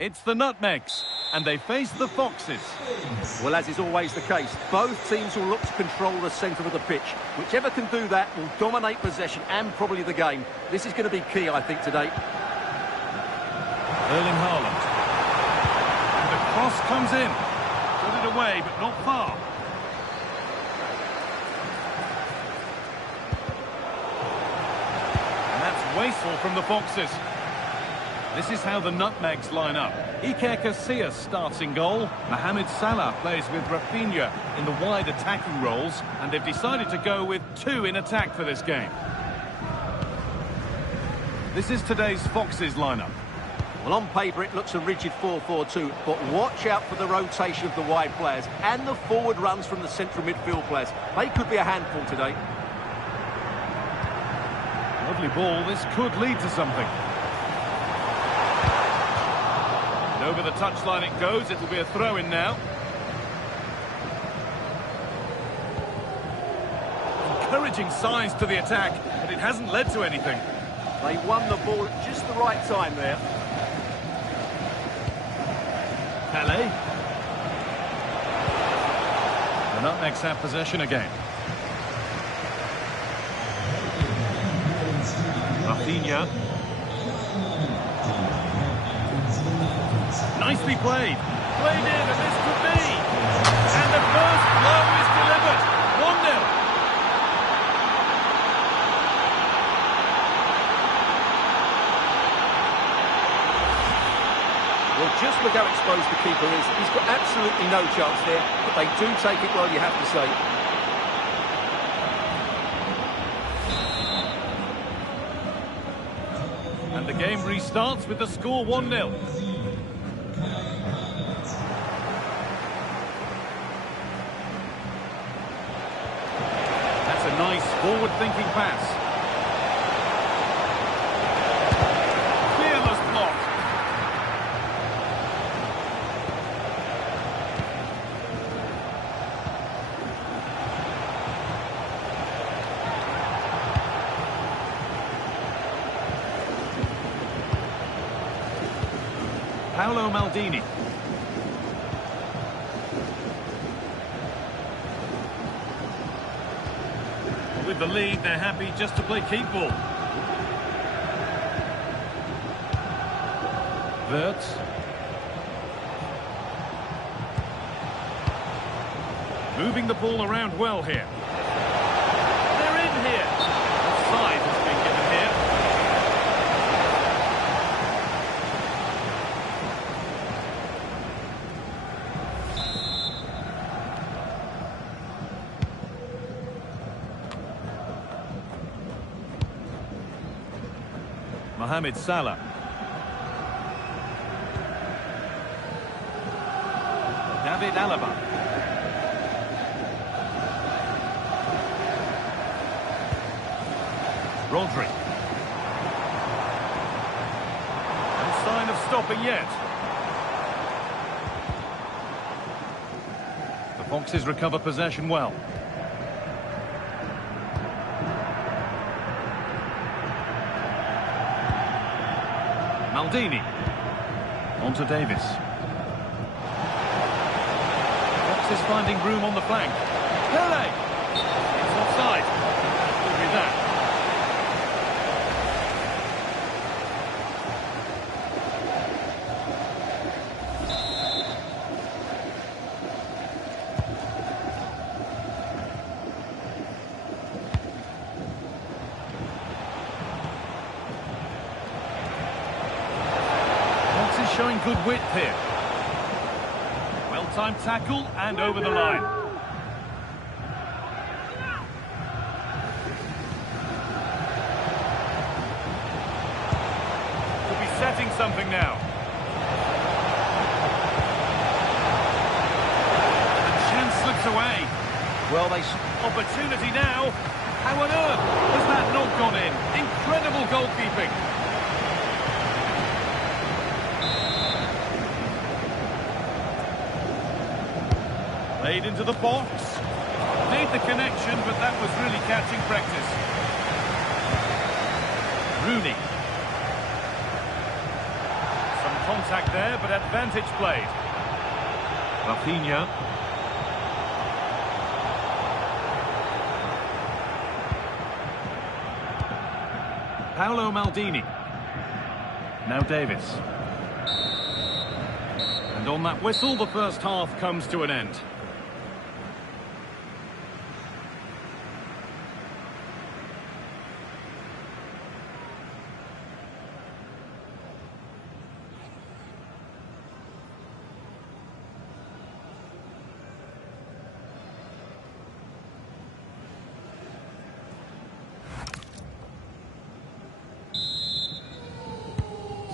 It's the Nutmegs, and they face the Foxes. Well, as is always the case, both teams will look to control the centre of the pitch. Whichever can do that will dominate possession and probably the game. This is going to be key, I think, today. Erling Haaland. And the cross comes in. Got it away, but not far. And that's wasteful from the Foxes. This is how the Nutmegs line up. Iker Casillas starts in goal. Mohamed Salah plays with Rafinha in the wide attacking roles. And they've decided to go with two in attack for this game. This is today's Foxes lineup. Well, on paper it looks a rigid 4-4-2, but watch out for the rotation of the wide players and the forward runs from the central midfield players. They could be a handful today. Lovely ball. This could lead to something. And over the touchline it goes. It'll be a throw-in now. Encouraging signs to the attack, but it hasn't led to anything. They won the ball at just the right time there. Pele. The Nutmegs have possession again. Rafinha. Nicely played. Played in, and this could be. And the first blow is delivered. 1-0. Well, just look how exposed the keeper is. He's got absolutely no chance there, but they do take it well, you have to say. And the game restarts with the score 1-0. That's a nice forward-thinking pass. Fearless block. Paolo Maldini. With the lead, they're happy just to play keep ball. Wirtz. Moving the ball around well here. They're in here. Offside has been given here. Mohamed Salah. David Alaba. Rodri. No sign of stopping yet. The Foxes recover possession well. Maldini. On to Davis. Fox is finding room on the flank. Pele! It's offside. Could be that. Showing good width here. Well-timed tackle and over the line. Could be setting something now. The chance slips away. Well, they... Opportunity now. How on earth has that not gone in? Incredible goalkeeping. Played into the box. Made the connection, but that was really catching practice. Rooney. Some contact there, but advantage played. Rafinha. Paolo Maldini. Now Davis. And on that whistle, the first half comes to an end.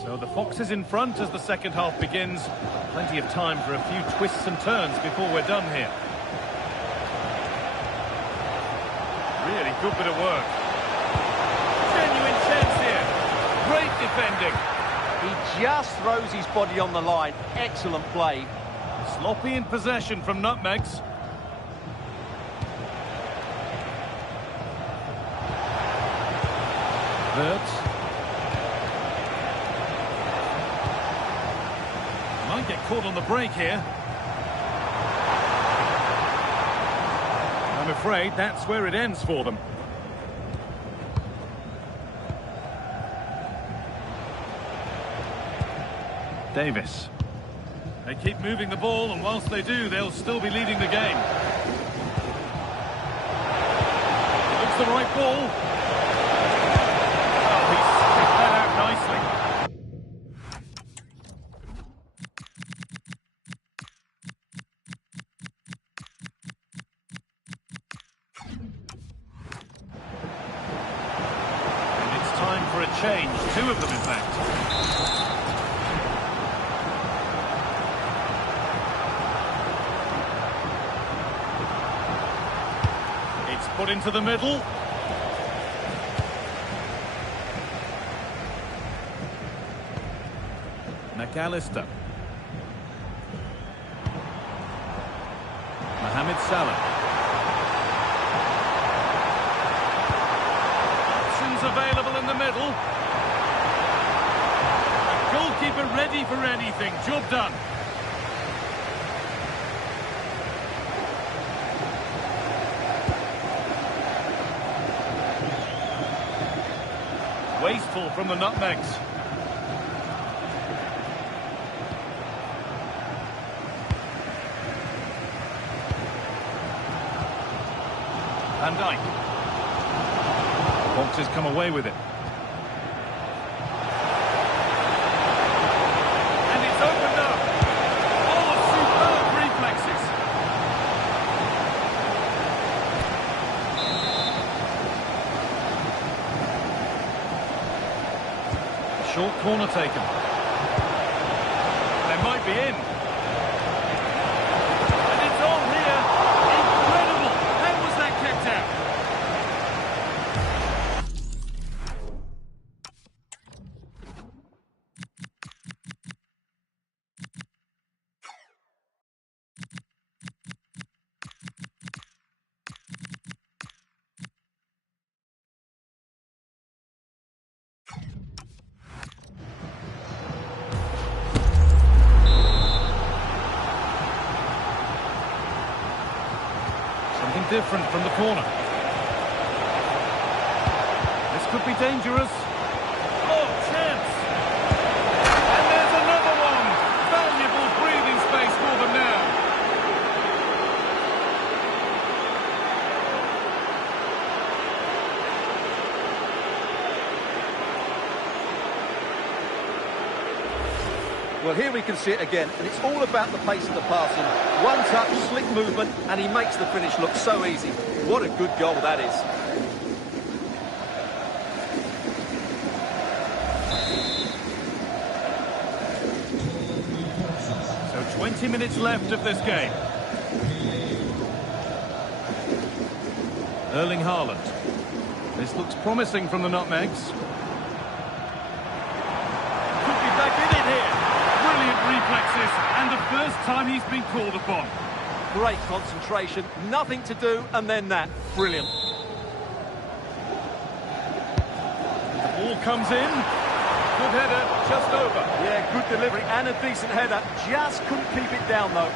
So the Foxes in front as the second half begins. Plenty of time for a few twists and turns before we're done here. Really good bit of work. Genuine chance here. Great defending. He just throws his body on the line. Excellent play. Sloppy in possession from Nutmegs. Wirtz. Might get caught on the break here. I'm afraid that's where it ends for them. Davis. They keep moving the ball, and whilst they do, they'll still be leading the game. Looks the right ball. Oh, he's skipped that out nicely. Time for a change, two of them in fact. It's put into the middle. McAllister. Mohamed Salah. Available in the middle. The goalkeeper ready for anything. Job done. Wasteful from the Nutmegs. Van Dijk. Foxes come away with it. And it's opened up. Oh, superb reflexes. Short corner taken. They might be in. And it's on here. Incredible. How was that kept out? Different from the corner. This could be dangerous. Oh, chance! And there's another one! Valuable breathing space for them now. Well, here we can see it again, and it's all about the pace of the passing. One touch, slick movement, and he makes the finish look so easy. What a good goal that is. So 20 minutes left of this game. Erling Haaland. This looks promising from the Nutmegs. Could be back in it here. Brilliant reflexes, and the first time he's been called upon. Great concentration, nothing to do, and then that. Brilliant. The ball comes in. Good header, just over. Yeah, good delivery and a decent header. Just couldn't keep it down, though.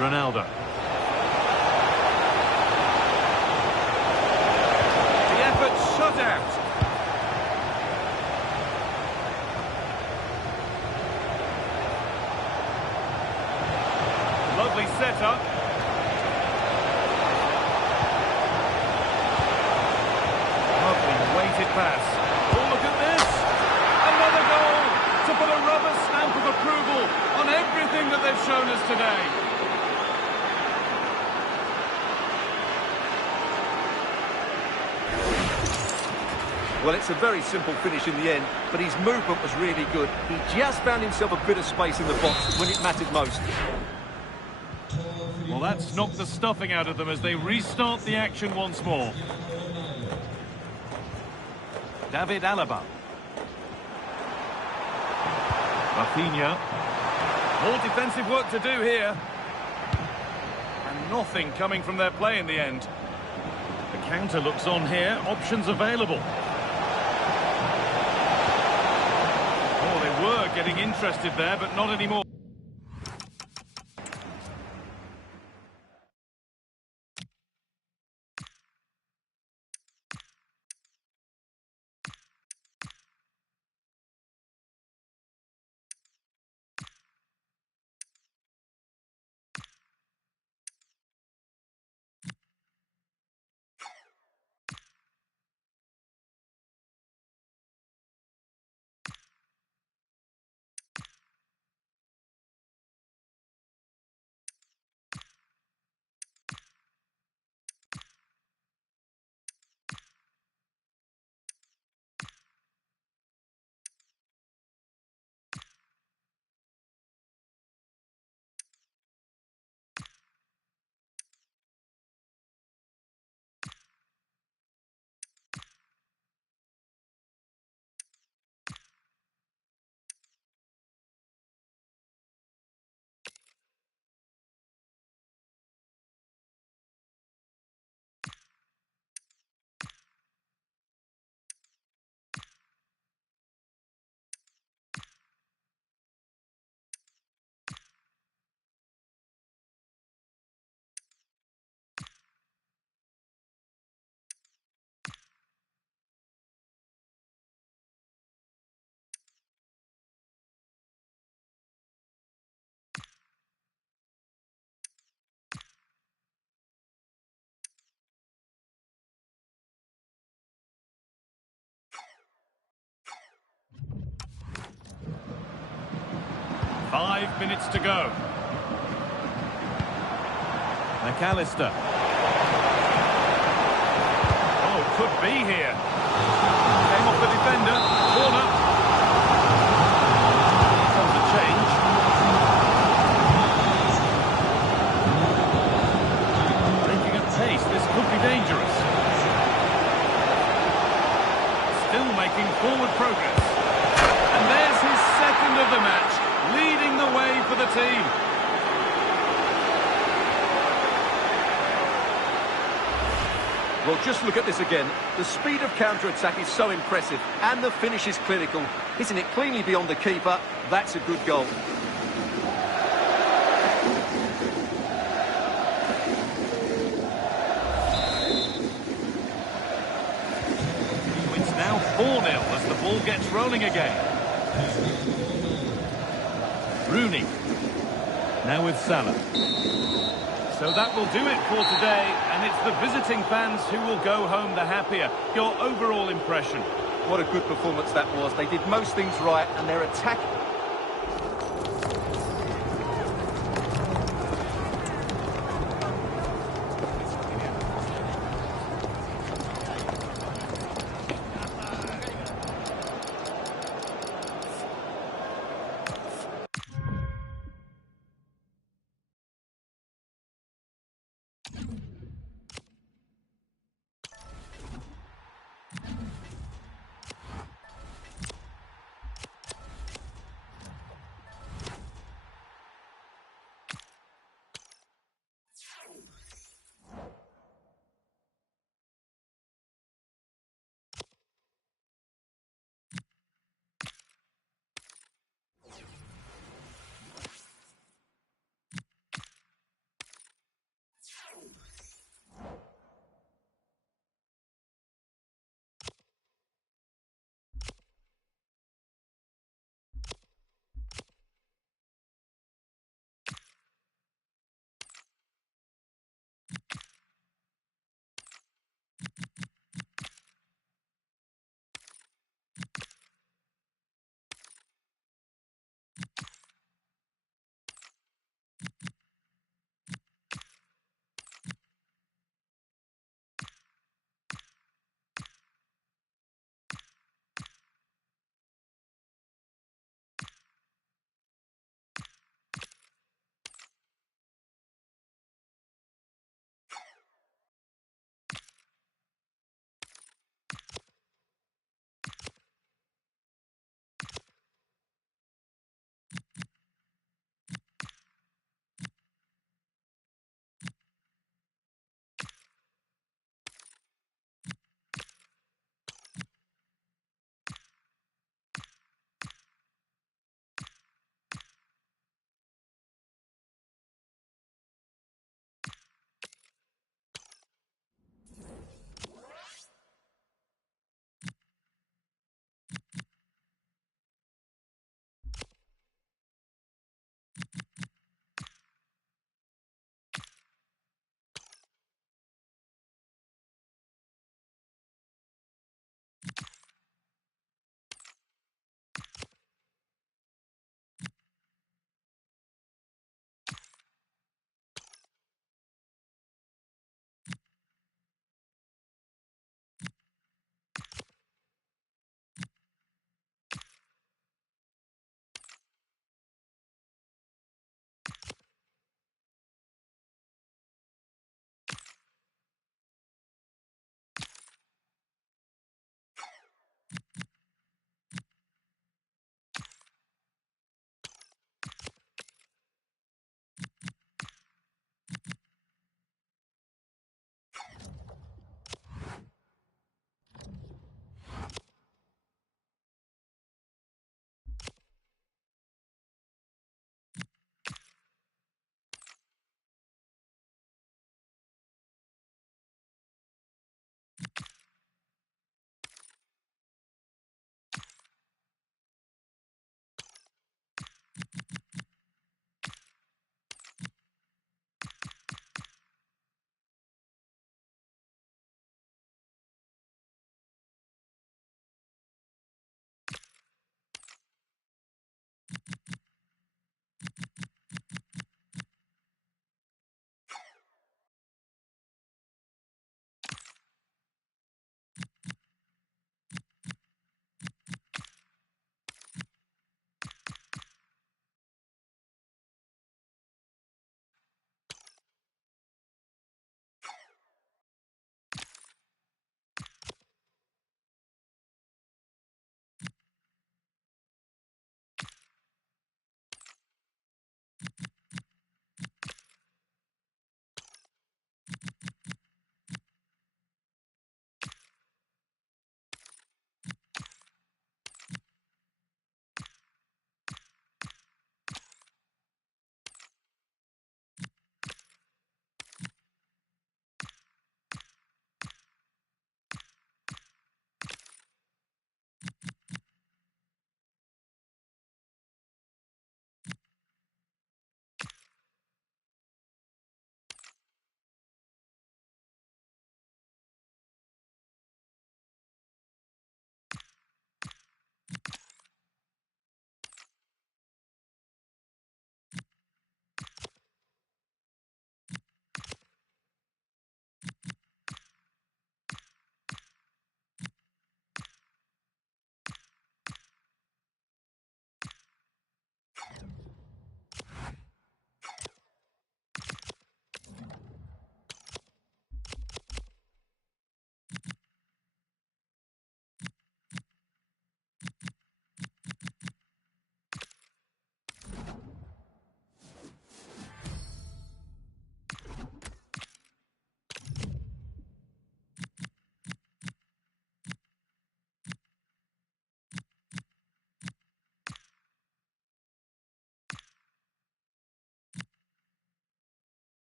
Ronaldo. The effort shut out. Lovely setup. Weighted pass. Oh, look at this! Another goal to put a rubber stamp of approval on everything that they've shown us today. Well, it's a very simple finish in the end, but his movement was really good. He just found himself a bit of space in the box when it mattered most. Well, that's knocked the stuffing out of them as they restart the action once more. David Alaba. Rafinha. More defensive work to do here. And nothing coming from their play in the end. The counter looks on here. Options available. Oh, they were getting interested there, but not anymore. Five minutes to go. McAllister. Oh, could be here. Came off the defender. Corner. Here comes a change. Breaking at pace. This could be dangerous. Still making forward progress. And there's his second of the match, leading the way for the team. Well, just look at this again. The speed of counter-attack is so impressive, and the finish is clinical. Hitting it cleanly beyond the keeper, that's a good goal. It's now 4-0 as the ball gets rolling again. Rooney. Now with Salah. So that will do it for today, and it's the visiting fans who will go home the happier. Your overall impression? What a good performance that was. They did most things right, and their attack...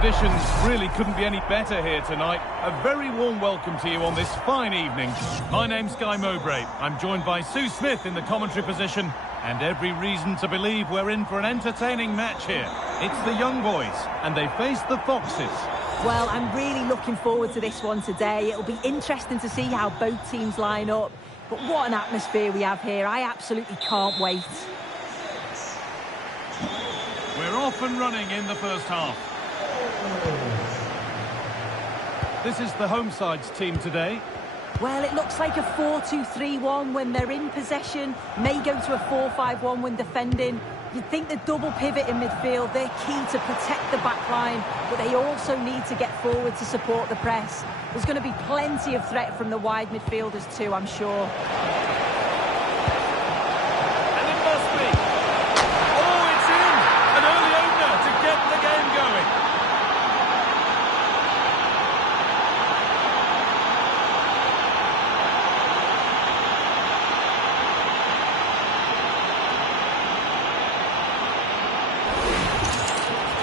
conditions really couldn't be any better here tonight. A very warm welcome to you on this fine evening. My name's Guy Mowbray. I'm joined by Sue Smith in the commentary position, and every reason to believe we're in for an entertaining match here. It's the young boys, and they face the Foxes. Well, I'm really looking forward to this one today. It'll be interesting to see how both teams line up. But what an atmosphere we have here. I absolutely can't wait. We're off and running in the first half. This is the home side's team today. Well, it looks like a 4-2-3-1 when they're in possession. May go to a 4-5-1 when defending. You'd think the double pivot in midfield, they're key to protect the back line, but they also need to get forward to support the press. There's going to be plenty of threat from the wide midfielders too, I'm sure. And it must be. Oh, it's in! An early opener to get the game going.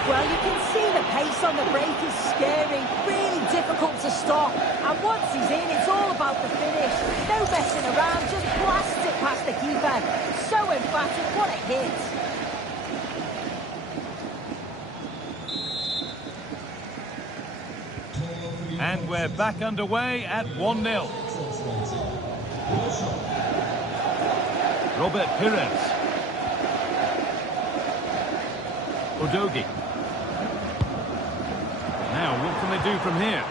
Well, you can see the pace on the break is scary, really difficult to stop. And once he's in, it's all about the finish. No messing around, just blasts it past the keeper. So emphatic, what a hit. And we're back underway at 1-0. Robert Pires. Udogie. Now, what can they do from here?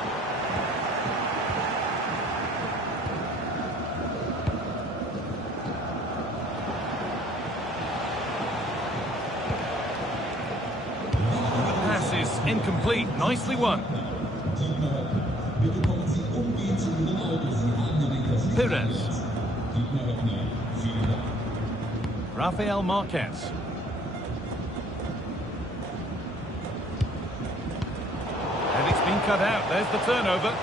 The pass is incomplete. Nicely won. Pires. Rafael Marquez. And it's been cut out. There's the turnover.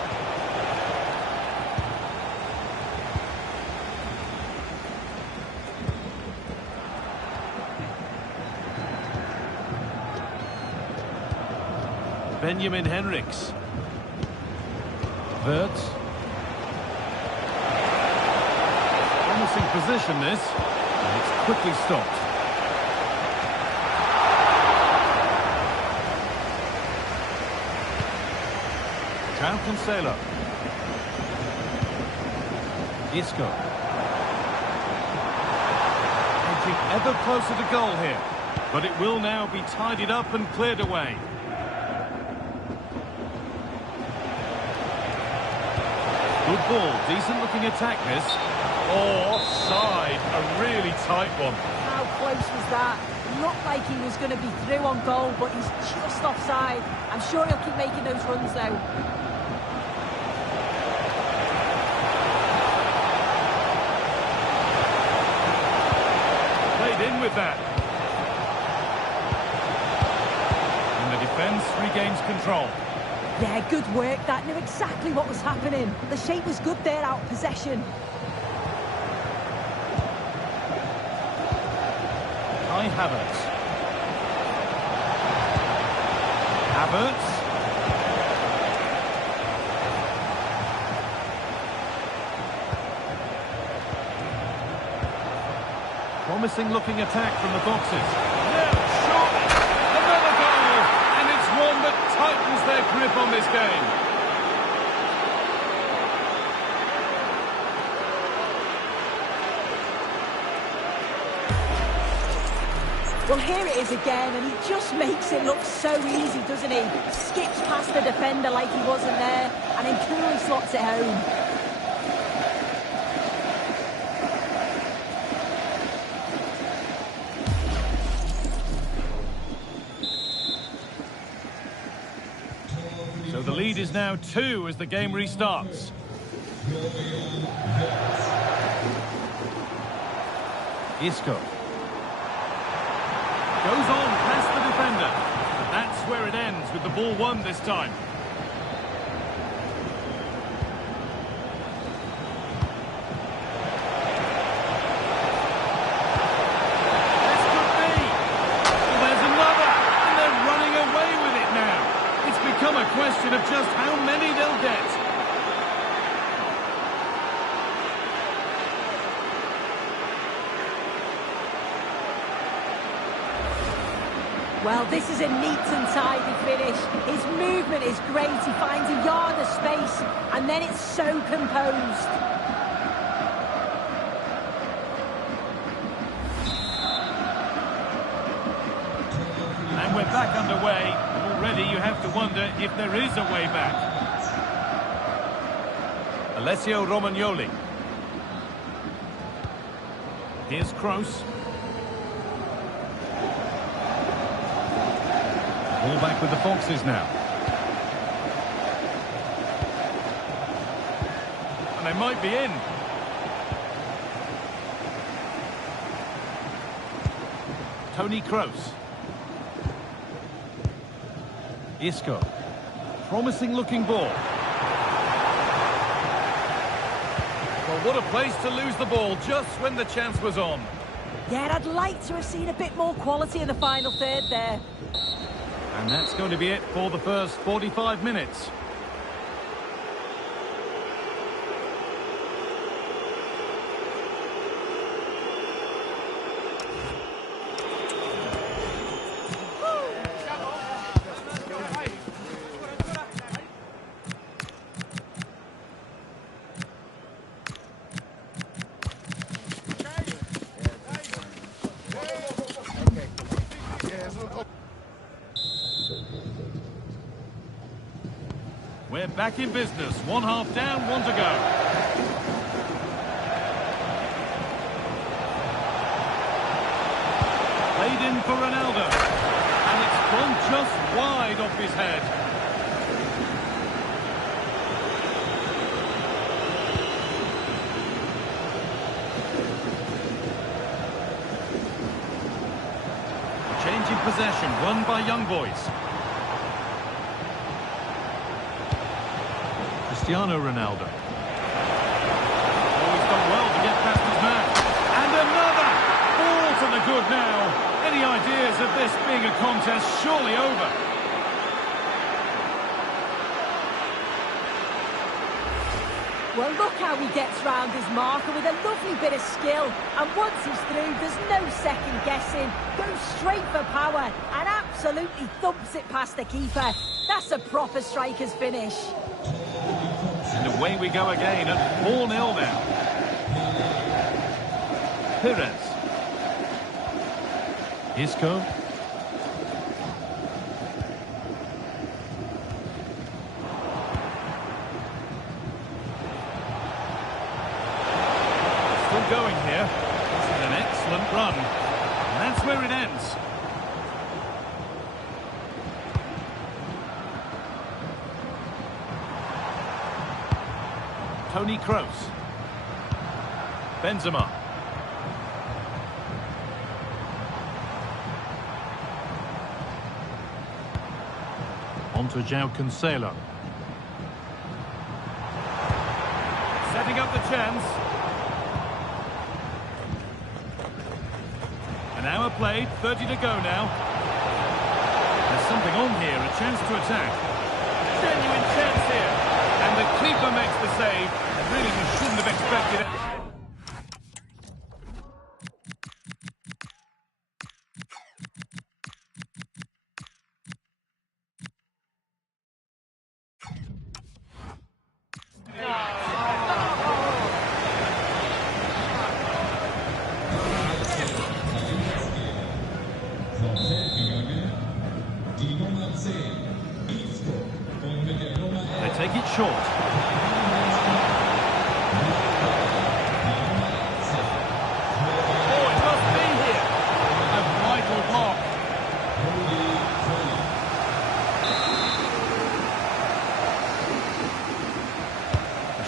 Benjamin Henriks. Wirtz. Promising position this. And it's quickly stopped. João Cancelo. Isco. Edging ever closer to goal here. But it will now be tidied up and cleared away. Good ball, decent looking attack this. Oh, offside, a really tight one. How close was that? Looked like he was going to be through on goal, but he's just offside. I'm sure he'll keep making those runs though. Played in with that. And the defence regains control. Yeah, good work. That knew exactly what was happening. The shape was good there, out of possession. Kai Havertz. Havertz. Promising looking attack from the boxes. Yeah, shot. Another goal. And it's one that tightens their grip on this game. Well, here it is again, and he just makes it look so easy, doesn't he? Skips past the defender like he wasn't there, and then coolly slots it home. So the lead is now 2 as the game restarts. Isco. Goes on past the defender. And that's where it ends, with the ball won this time. This could be. Well, there's another. And they're running away with it now. It's become a question of just how many they'll get. Well, this is a neat and tidy finish. His movement is great. He finds a yard of space, and then it's so composed. And we're back underway. Already you have to wonder if there is a way back. Alessio Romagnoli. Here's Kroos. All back with the Foxes now. And they might be in. Tony Kroos. Isco. Promising looking ball. Well, what a place to lose the ball just when the chance was on. Yeah, I'd like to have seen a bit more quality in the final third there. And that's going to be it for the first 45 minutes. We're back in business. One half down, one to go. Played in for Ronaldo. And it's gone just wide off his head. Change in possession, won by young boys. Cristiano Ronaldo. Oh, he's done well to get past his man. And another! Ball to the good now. Any ideas of this being a contest surely over? Well, look how he gets round his marker with a lovely bit of skill. And once he's through, there's no second guessing. Goes straight for power and absolutely thumps it past the keeper. That's a proper striker's finish. And away we go again at 4-0 now. Perez. Isco. Still going here. This is an excellent run. And that's where it ends. Tony Kroos. Benzema. On to João Cancelo. Setting up the chance. An hour played, 30 to go now. There's something on here, a chance to attack. Genuine chance here. And the keeper makes the save. Really, you shouldn't have expected it. They take it short.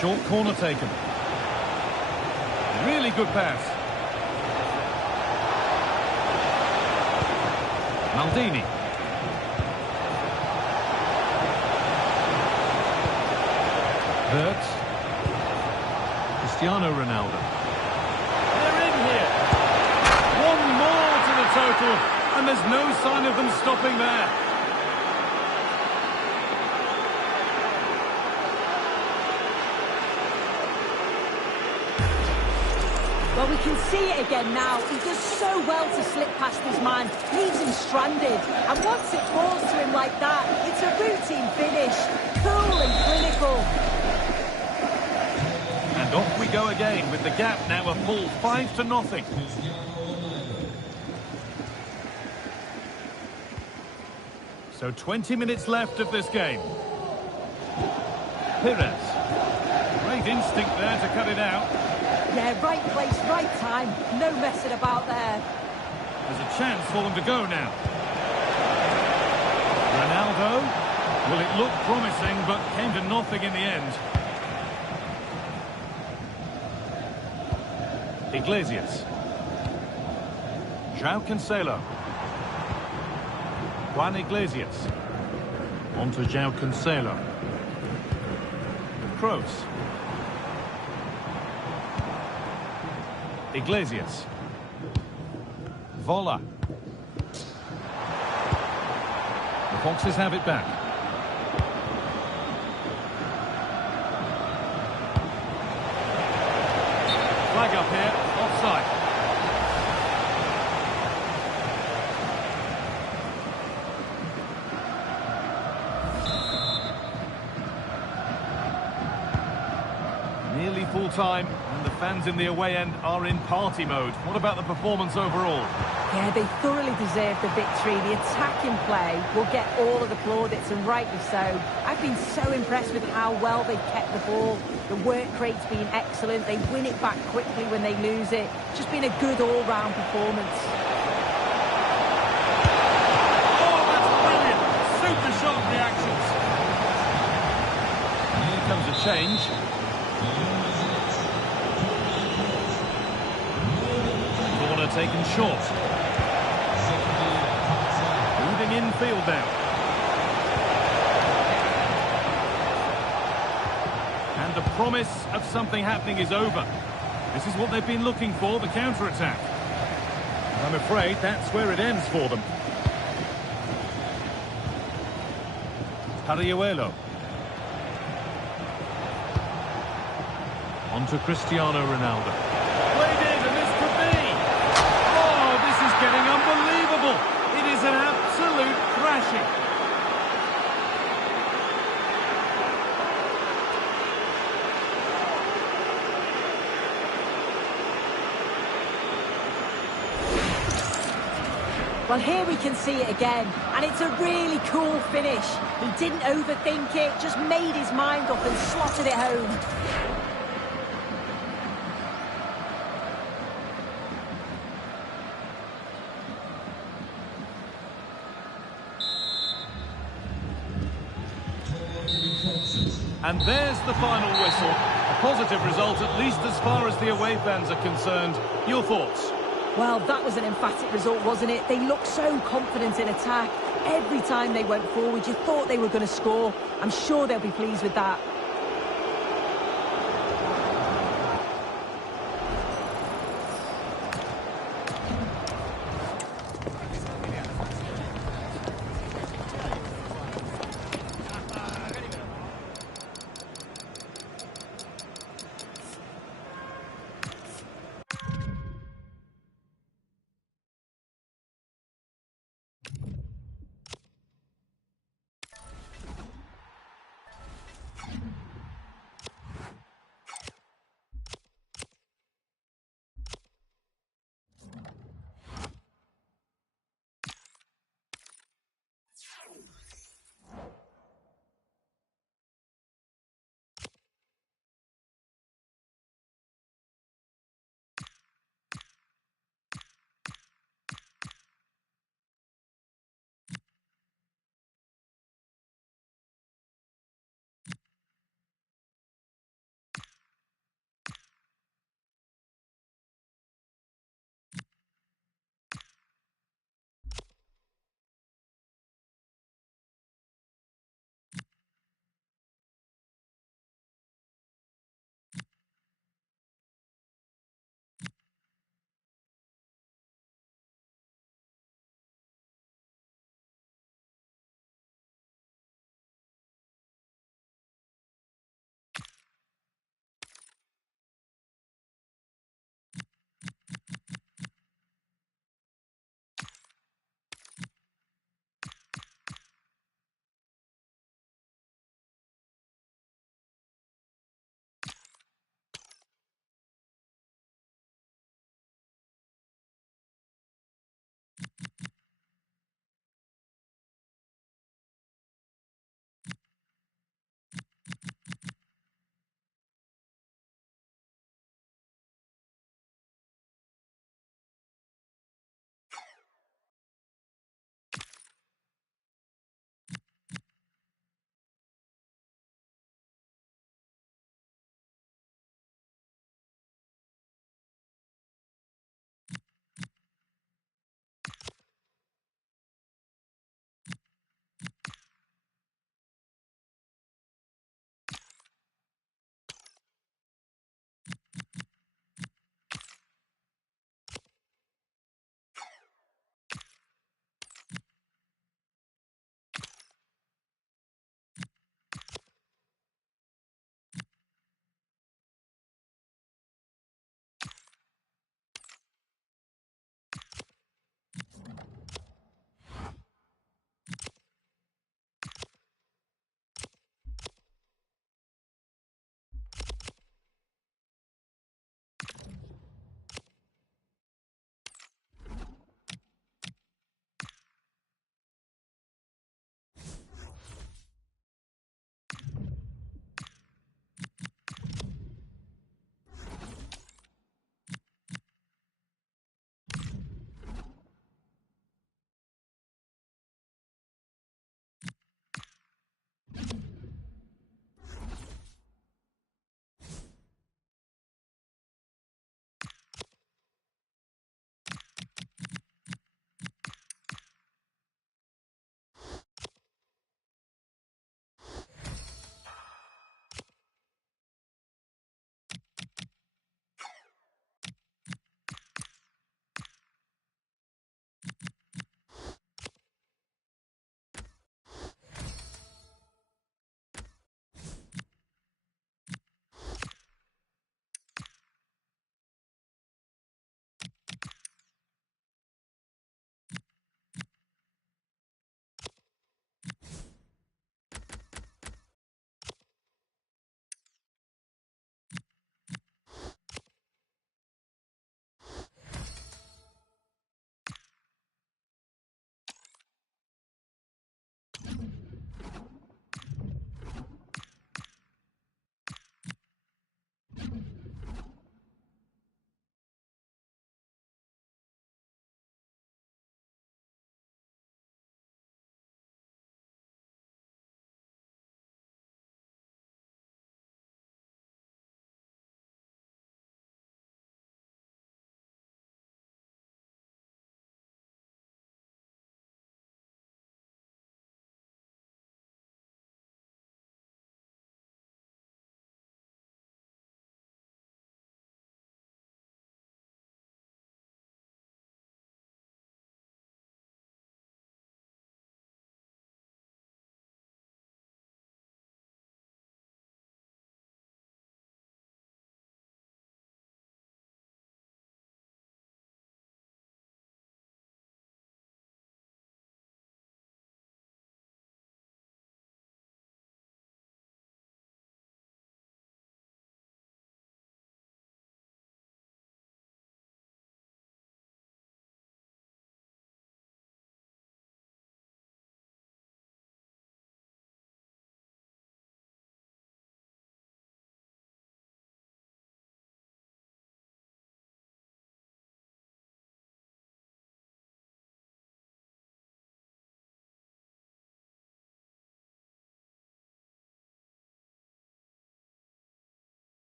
Short corner taken. Really good pass. Maldini. Hurts. Cristiano Ronaldo. They're in here. One more to the total, and there's no sign of them stopping there. Well, we can see it again now. He does so well to slip past his man, leaves him stranded. And once it falls to him like that, it's a routine finish. Cool and clinical. And off we go again with the gap now a full 5-0. So 20 minutes left of this game. Pires. Great instinct there to cut it out. Yeah, right place, right time. No messing about there. There's a chance for them to go now. Ronaldo. Well, it looked promising, but came to nothing in the end. Iglesias. João Cancelo. Juan Iglesias. On to João Cancelo. Kroos. Iglesias. Vola. The Foxes have it back. Flag up here, offside. Nearly full time, and the fans in the away end are in party mode. What about the performance overall? Yeah, they thoroughly deserve the victory. The attacking play will get all of the plaudits, and rightly so. I've been so impressed with how well they've kept the ball. The work rate's been excellent. They win it back quickly when they lose it. Just been a good all-round performance. Oh, that's brilliant! Super shot reactions. Here comes a change. Corner taken short. Moving infield now. And the promise of something happening is over. This is what they've been looking for, the counter-attack. I'm afraid that's where it ends for them. Ariuelo. On to Cristiano Ronaldo. Played in, and this could be. Oh, this is getting unbelievable. It is an absolute thrashing. Well, here we can see it again, and it's a really cool finish. He didn't overthink it, just made his mind up and slotted it home. And there's the final whistle. A positive result, at least as far as the away fans are concerned. Your thoughts? Well, that was an emphatic result, wasn't it? They looked so confident in attack. Every time they went forward, you thought they were going to score. I'm sure they'll be pleased with that.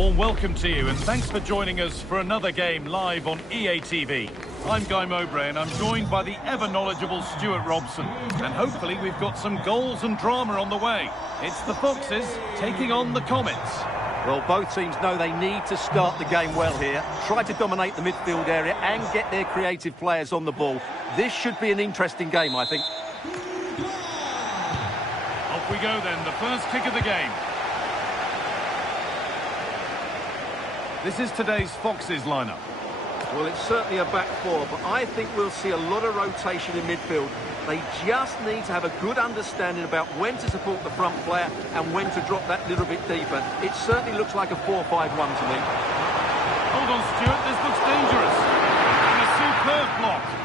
Warm welcome to you and thanks for joining us for another game live on EA TV. I'm Guy Mowbray and I'm joined by the ever-knowledgeable Stuart Robson. And hopefully we've got some goals and drama on the way. It's the Foxes taking on the Comets. Well, both teams know they need to start the game well here. Try to dominate the midfield area and get their creative players on the ball. This should be an interesting game, I think. Off we go then, the first kick of the game. This is today's Foxes lineup. Well, it's certainly a back four, but I think we'll see a lot of rotation in midfield. They just need to have a good understanding about when to support the front player and when to drop that little bit deeper. It certainly looks like a 4-5-1 to me. Hold on, Stuart, this looks dangerous. And a superb block.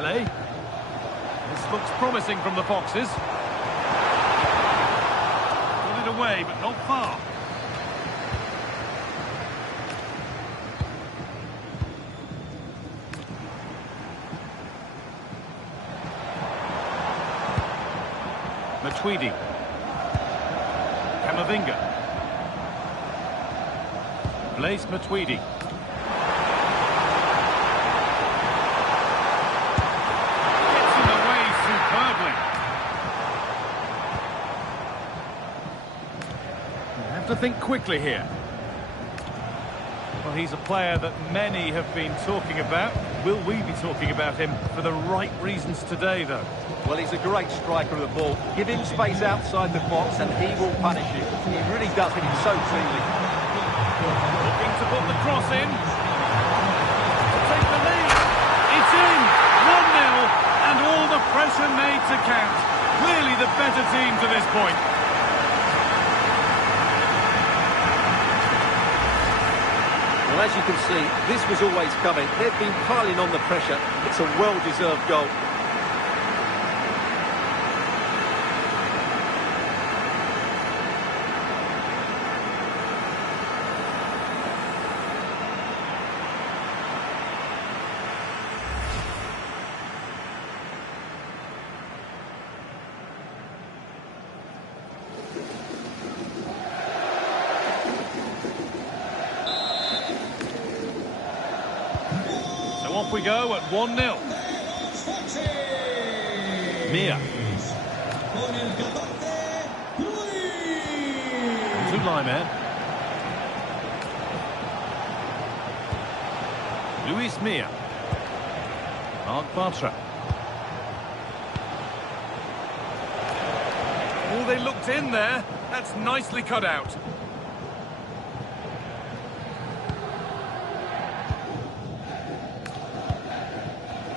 This looks promising from the Foxes. Got it away, but not far. Matuidi. Camavinga. Blaise Matuidi. To think quickly here. Well, he's a player that many have been talking about. Will we be talking about him for the right reasons today, though? Well, he's a great striker of the ball. Give him space outside the box and he will punish you. He really does hit it so cleanly. Looking to put the cross in. To take the lead. It's in! 1-0 and all the pressure made to count. Clearly the better team to this point. Well, as you can see, this was always coming. They've been piling on the pressure. It's a well-deserved goal. Off we go at 1-0. Mia. To Lyman. Luis Mia. Mark Bartra. Oh, they looked in there. That's nicely cut out.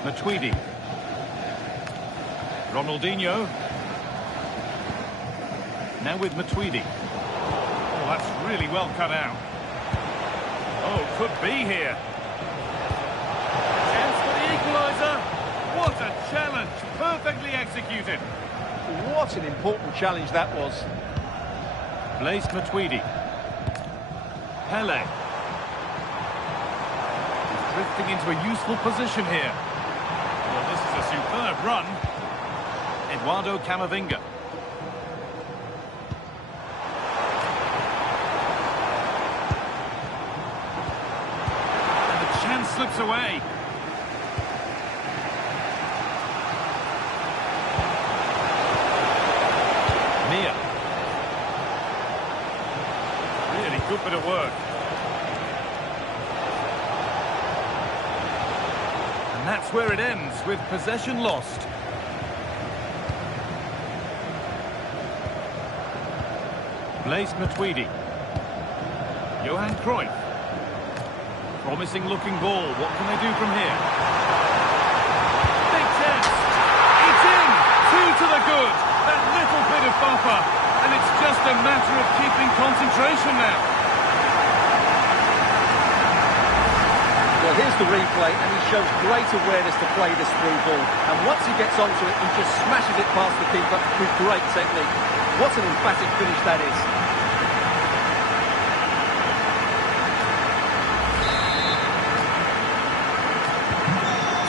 Matuidi. Ronaldinho. Now with Matuidi. Oh, that's really well cut out. Oh, could be here. Chance for the equaliser. What a challenge. Perfectly executed. What an important challenge that was. Blaise Matuidi. Pele. He's drifting into a useful position here. Well, this is a superb run. Eduardo Camavinga. And the chance slips away. Mia. Really good bit of work. And that's where it ends, with possession lost. Blaise Matuidi. Johan Cruyff. Promising looking ball. What can they do from here? Big chance. It's in. 2 to the good. That little bit of buffer. And it's just a matter of keeping concentration now. Well, here's the replay, and he shows great awareness to play this through ball. And once he gets onto it, he just smashes it past the keeper with great technique. What an emphatic finish that is.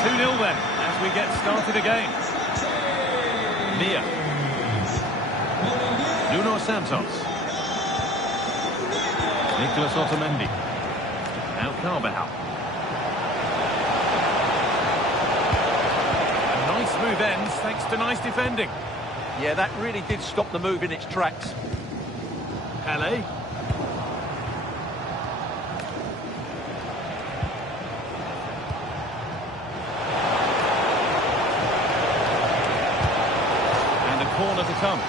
Two 0 then, as we get started again. Mia. Nuno Santos. Nicolas Otamendi. Now Carvajal. A nice move ends thanks to nice defending. Yeah, that really did stop the move in its tracks. Pele. And a corner to come.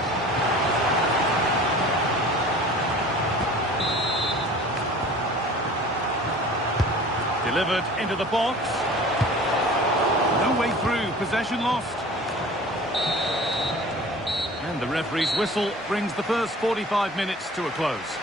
Delivered into the box. No way through, possession lost. And the referee's whistle brings the first 45 minutes to a close.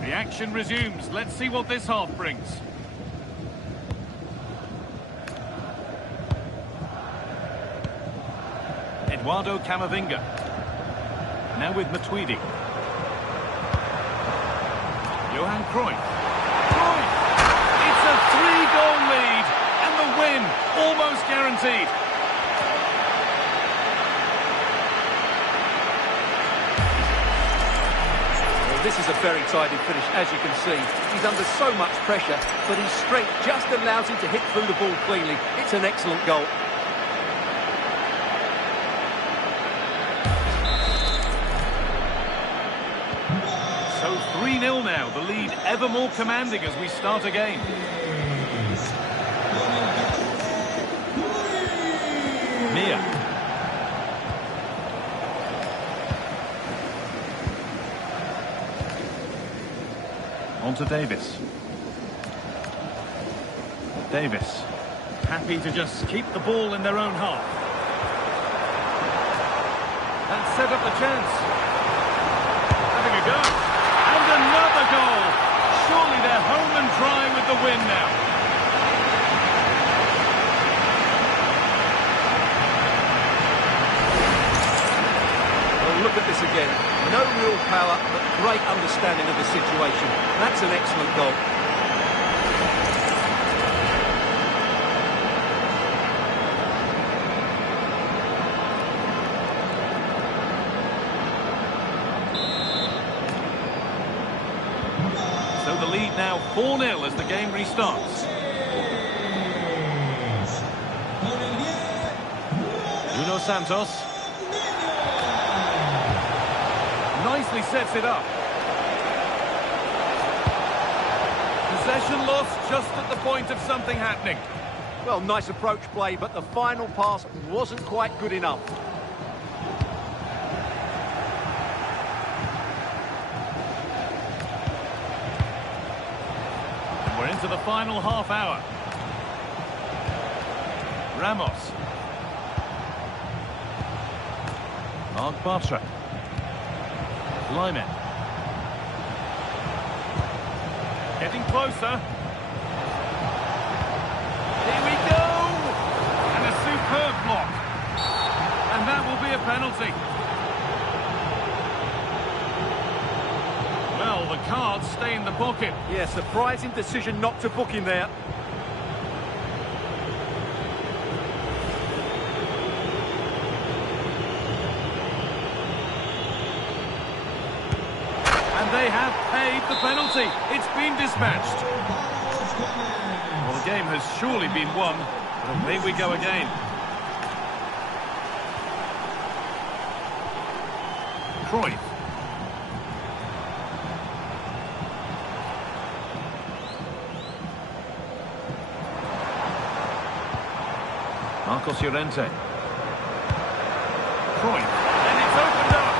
The action resumes. Let's see what this half brings. Eduardo Camavinga. Now with Matuidi. Johan Cruyff. Cruyff! It's a 3-goal lead, and the win almost guaranteed. This is a very tidy finish, as you can see. He's under so much pressure, but his strength just allows him to hit through the ball cleanly. It's an excellent goal. So 3-0 now, the lead ever more commanding as we start again. Mia. On to Davis. Davis, happy to just keep the ball in their own half. And set up the chance. Having a go. And another goal. Surely they're home and dry with the win now. Look at this again. No real power, but great understanding of the situation. That's an excellent goal. So the lead now 4-0 as the game restarts. Nuno Santos. Nicely sets it up. Possession lost just at the point of something happening. Well, nice approach play, but the final pass wasn't quite good enough. And we're into the final half hour. Ramos. Mark Bartra. Lyman. Getting closer. Here we go! And a superb block. And that will be a penalty. Well, the cards stay in the pocket. Yeah, surprising decision not to book him there. They have paid the penalty. It's been dispatched. Well, the game has surely been won, but away we go again. Cruyff. Marcos Llorente. Cruyff. And it's opened up.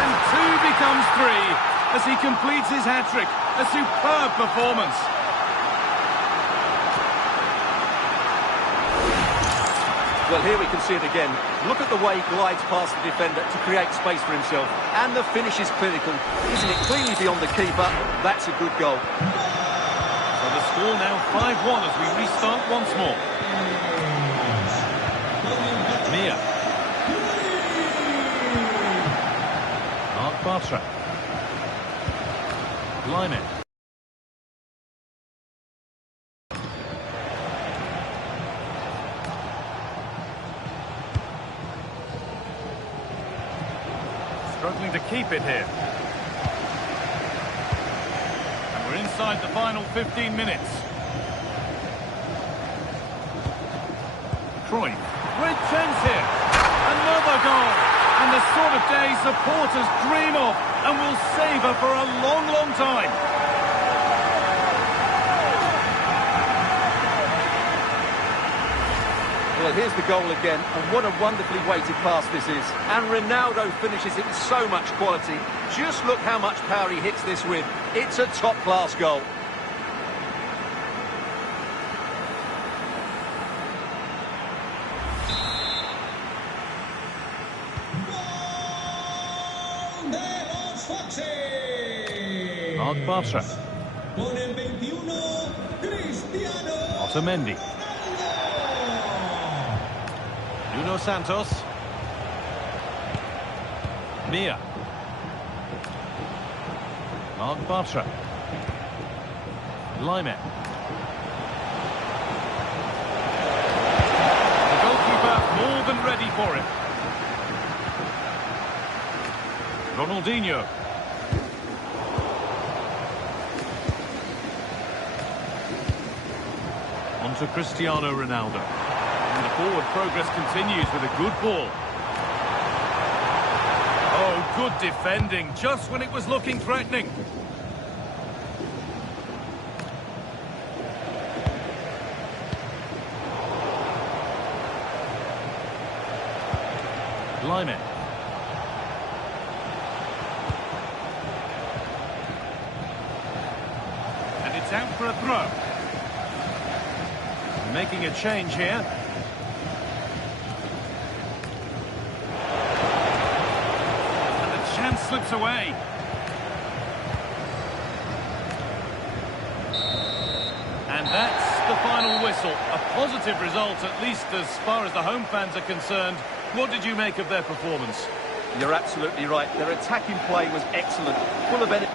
And 2 becomes 3 as he completes his hat-trick. A superb performance. Well, here we can see it again. Look at the way he glides past the defender to create space for himself. And the finish is clinical. Isn't it cleanly beyond the keeper? That's a good goal. So the score now 5-1 as we restart once more. Mia. Mark Bartra. Line. Struggling to keep it here. And we're inside the final 15 minutes. Cruyff. Great chance here. Another goal. And the sort of day supporters dream of and will savour for a long, long time. Well, here's the goal again, and what a wonderfully weighted pass this is. And Ronaldo finishes it with so much quality. Just look how much power he hits this with. It's a top-class goal. Mark Bartra. Otamendi. Nuno Santos. Mia. Mark Bartra. Lime. The goalkeeper more than ready for it. Ronaldinho. On to Cristiano Ronaldo. And the forward progress continues with a good ball. Oh, good defending, just when it was looking threatening. Lime. And it's out for a throw. Making a change here. And the chance slips away. And that's the final whistle. A positive result, at least as far as the home fans are concerned. What did you make of their performance? You're absolutely right. Their attacking play was excellent, full of energy.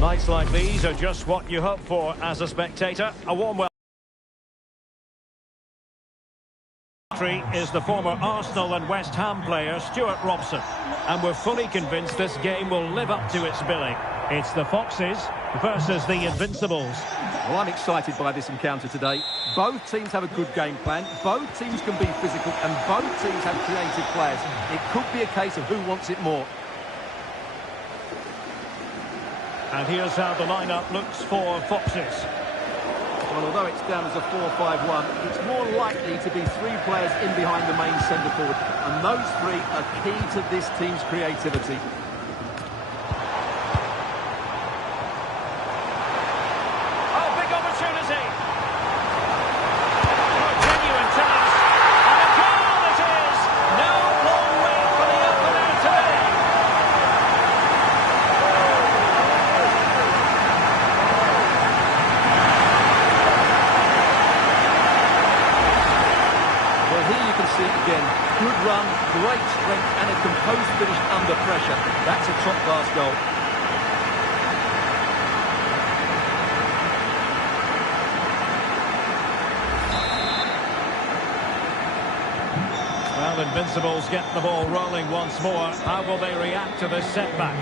Nights like these are just what you hope for as a spectator. A warm welcome. Is the former Arsenal and West Ham player Stuart Robson, and we're fully convinced this game will live up to its billing. It's the Foxes versus the Invincibles. Well, I'm excited by this encounter today. Both teams have a good game plan, both teams can be physical, and both teams have creative players. It could be a case of who wants it more. And here's how the lineup looks for Foxes. Well, although it's down as a 4-5-1, it's more likely to be three players in behind the main centre-forward. And those three are key to this team's creativity. Oh, big opportunity! Oh, genuine chance. And a goal it is! No long wait for the opener today. See it again. Good run, great strength, and a composed finish under pressure. That's a top-class goal. Well, Invincibles get the ball rolling once more. How will they react to this setback?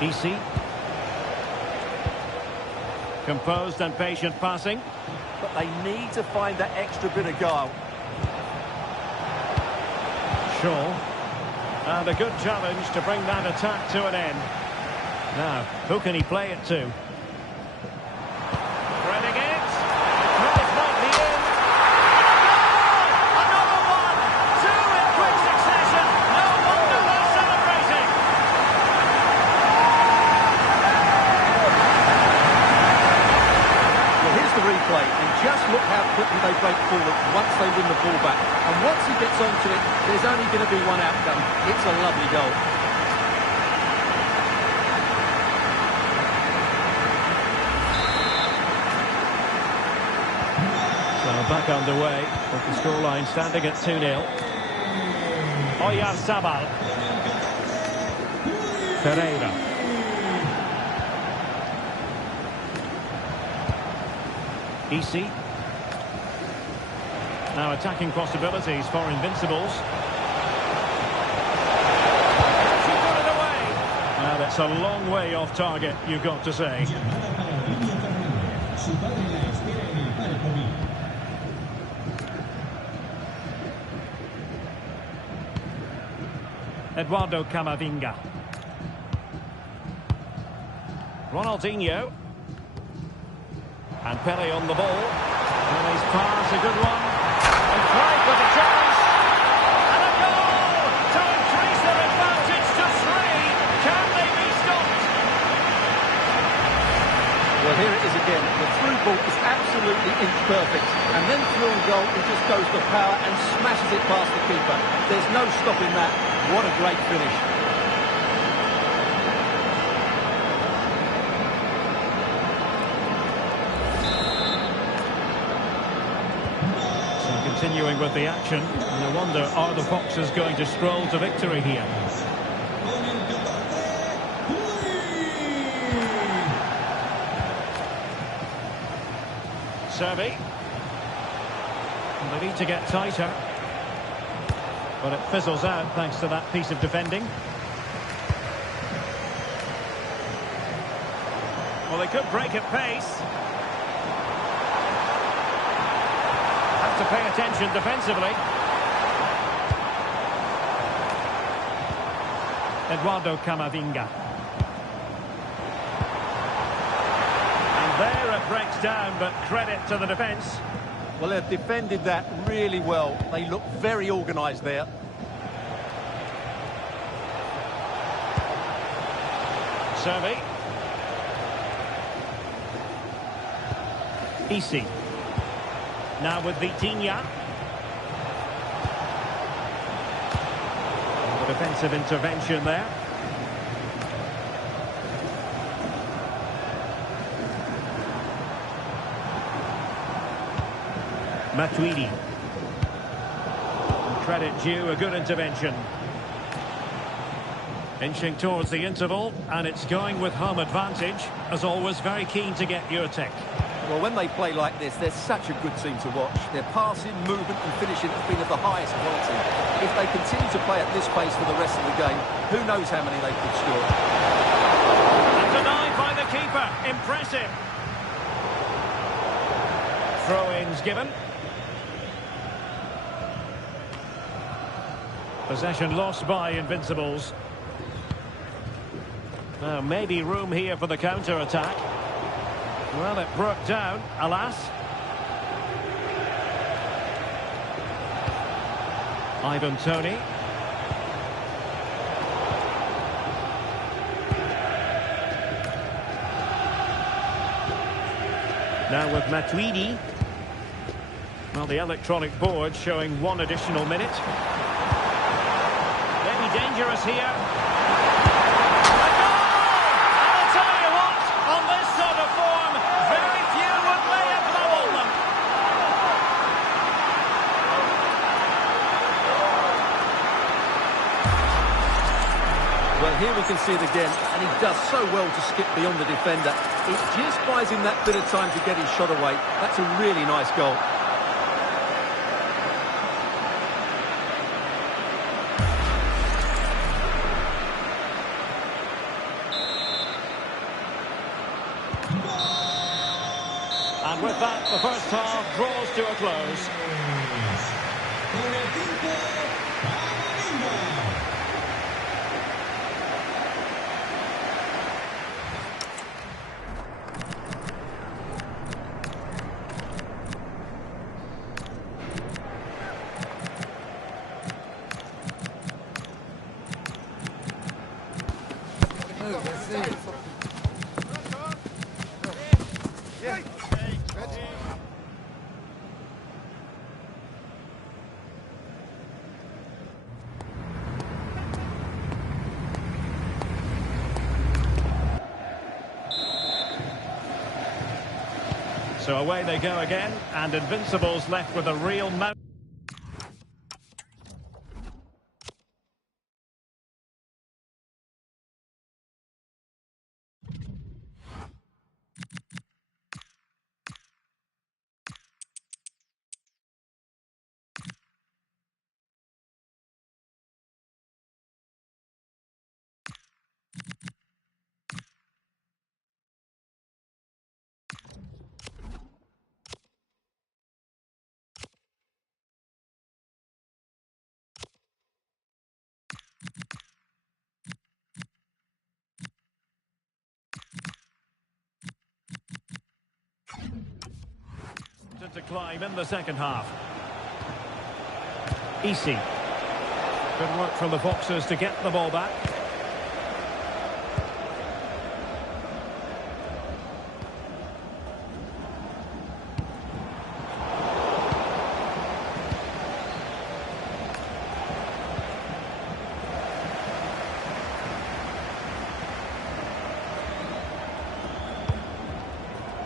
EC. Composed and patient passing. But they need to find that extra bit of guile. Shaw. And a good challenge to bring that attack to an end. Now, who can he play it to? Threading it. Cross might be in. Another one! Two in quick succession. No wonder they're celebrating. The replay, and just look how quickly they break forward once they win the ball back. And once he gets onto it, there's only going to be one outcome. It's a lovely goal. So back underway, with the scoreline standing at 2-0. Oyarzabal. Ferreira. EC. Now attacking possibilities for Invincibles. She got it away. Now that's a long way off target, you've got to say. Eduardo Camavinga. Ronaldinho. And Pele on the ball. And his pass, a good one. And Craig with a chance. And a goal to increase their advantage to 3. Can they be stopped? Well, here it is again. The through ball is absolutely inch perfect. And then through on goal, he just goes for power and smashes it past the keeper. There's no stopping that. What a great finish. Continuing with the action, and I wonder, are the Foxes going to stroll to victory here? Servi. They need to get tighter, but it fizzles out thanks to that piece of defending. Well, they could break at pace. To pay attention defensively. Eduardo Camavinga. And there it breaks down, but credit to the defence. Well, they've defended that really well. They look very organised there. Servi. EC. Now with Vitinha. The defensive intervention there. Matuidi. Credit due, a good intervention. Inching towards the interval, and it's going with home advantage. As always, very keen to get your take. Well, when they play like this, they're such a good team to watch. Their passing, movement and finishing has been of the highest quality. If they continue to play at this pace for the rest of the game, who knows how many they could score. And denied by the keeper. Impressive. Throw-ins given. Possession lost by Invincibles. Now, maybe room here for the counter-attack. Well, it broke down, alas. Ivan Toty. Now with Matuidi. Well, the electronic board showing one additional minute. Maybe dangerous here. Well, here we can see it again, and he does so well to skip beyond the defender. It just buys him that bit of time to get his shot away. That's a really nice goal. And with that, the first half draws to a close. So away they go again, and Invincibles left with a real mount. To climb in the second half. Easy. Good work from the Foxes to get the ball back.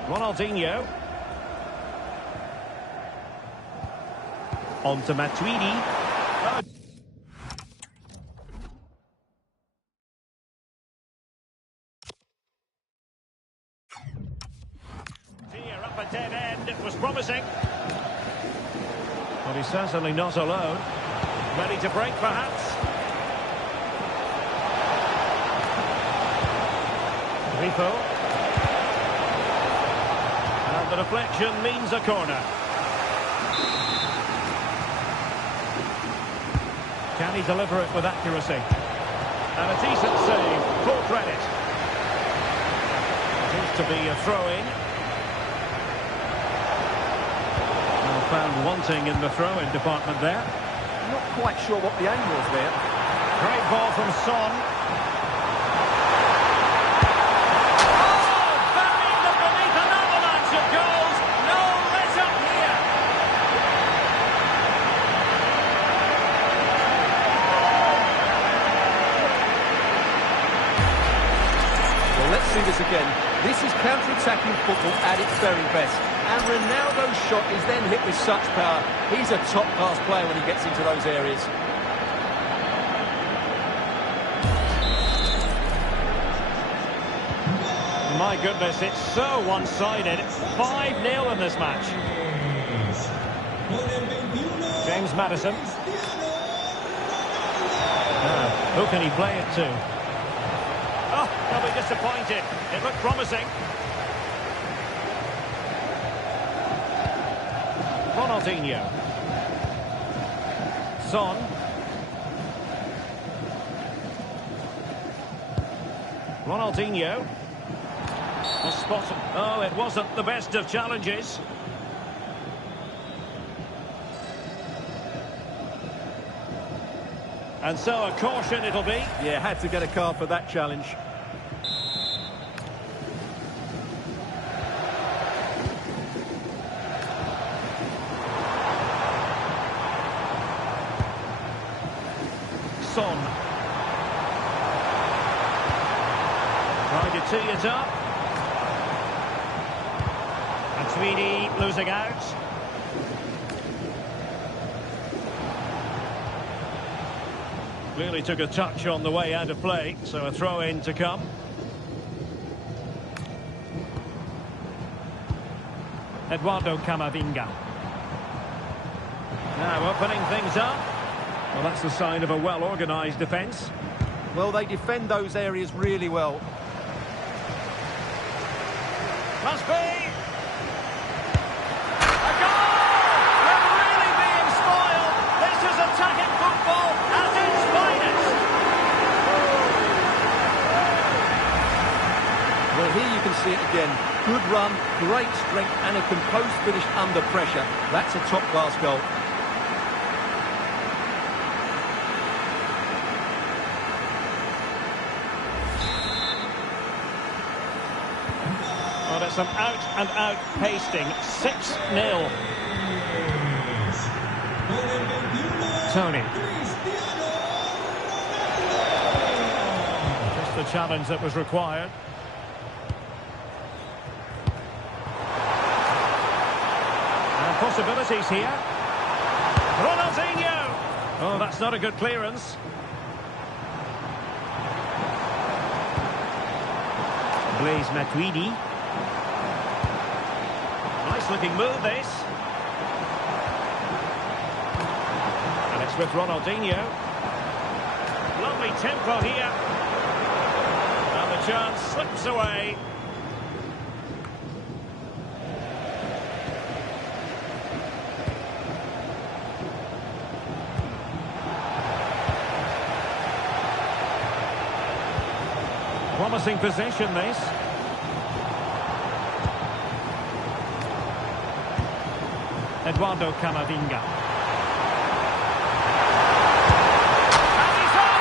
Ronaldinho. On to Matuidi. Here up a dead end. It was promising. But he's certainly not alone. Ready to break, perhaps. Rico. And the deflection means a corner. Can he deliver it with accuracy? And a decent save, full credit. Seems to be a throw-in. Well, found wanting in the throw-in department there. Not quite sure what the aim was there. Great ball from Son. Buried beneath an avalanche of goals. No let-up here. Let's see this again. This is counter-attacking football at its very best. And Ronaldo's shot is then hit with such power. He's a top-class player when he gets into those areas. My goodness, it's so one-sided. 5-0 in this match. James Maddison. Now, who can he play it to? Oh, they'll be disappointed. It looked promising. Ronaldinho. Son. Ronaldinho. The spot. Oh, it wasn't the best of challenges. And so a caution it'll be. Yeah, had to get a card for that challenge. Son. Trying to tee it up. And Toty losing out. Clearly took a touch on the way out of play, so a throw-in to come. Eduardo Camavinga. Now opening things up. Well, that's the sign of a well-organised defence. Well, they defend those areas really well. Must be! A goal! We're really being spoiled! This is attacking football at its finest! Well, here you can see it again. Good run, great strength, and a composed finish under pressure. That's a top-class goal. Well, it's an out-and-out pasting. 6-0. Toty. Just the challenge that was required. And possibilities here. Ronaldinho! Oh, that's not a good clearance. Blaise Matuidi. Nice-looking move, this. And it's with Ronaldinho. Lovely tempo here. And the chance slips away. Promising possession, this. Eduardo Camavinga. And he's on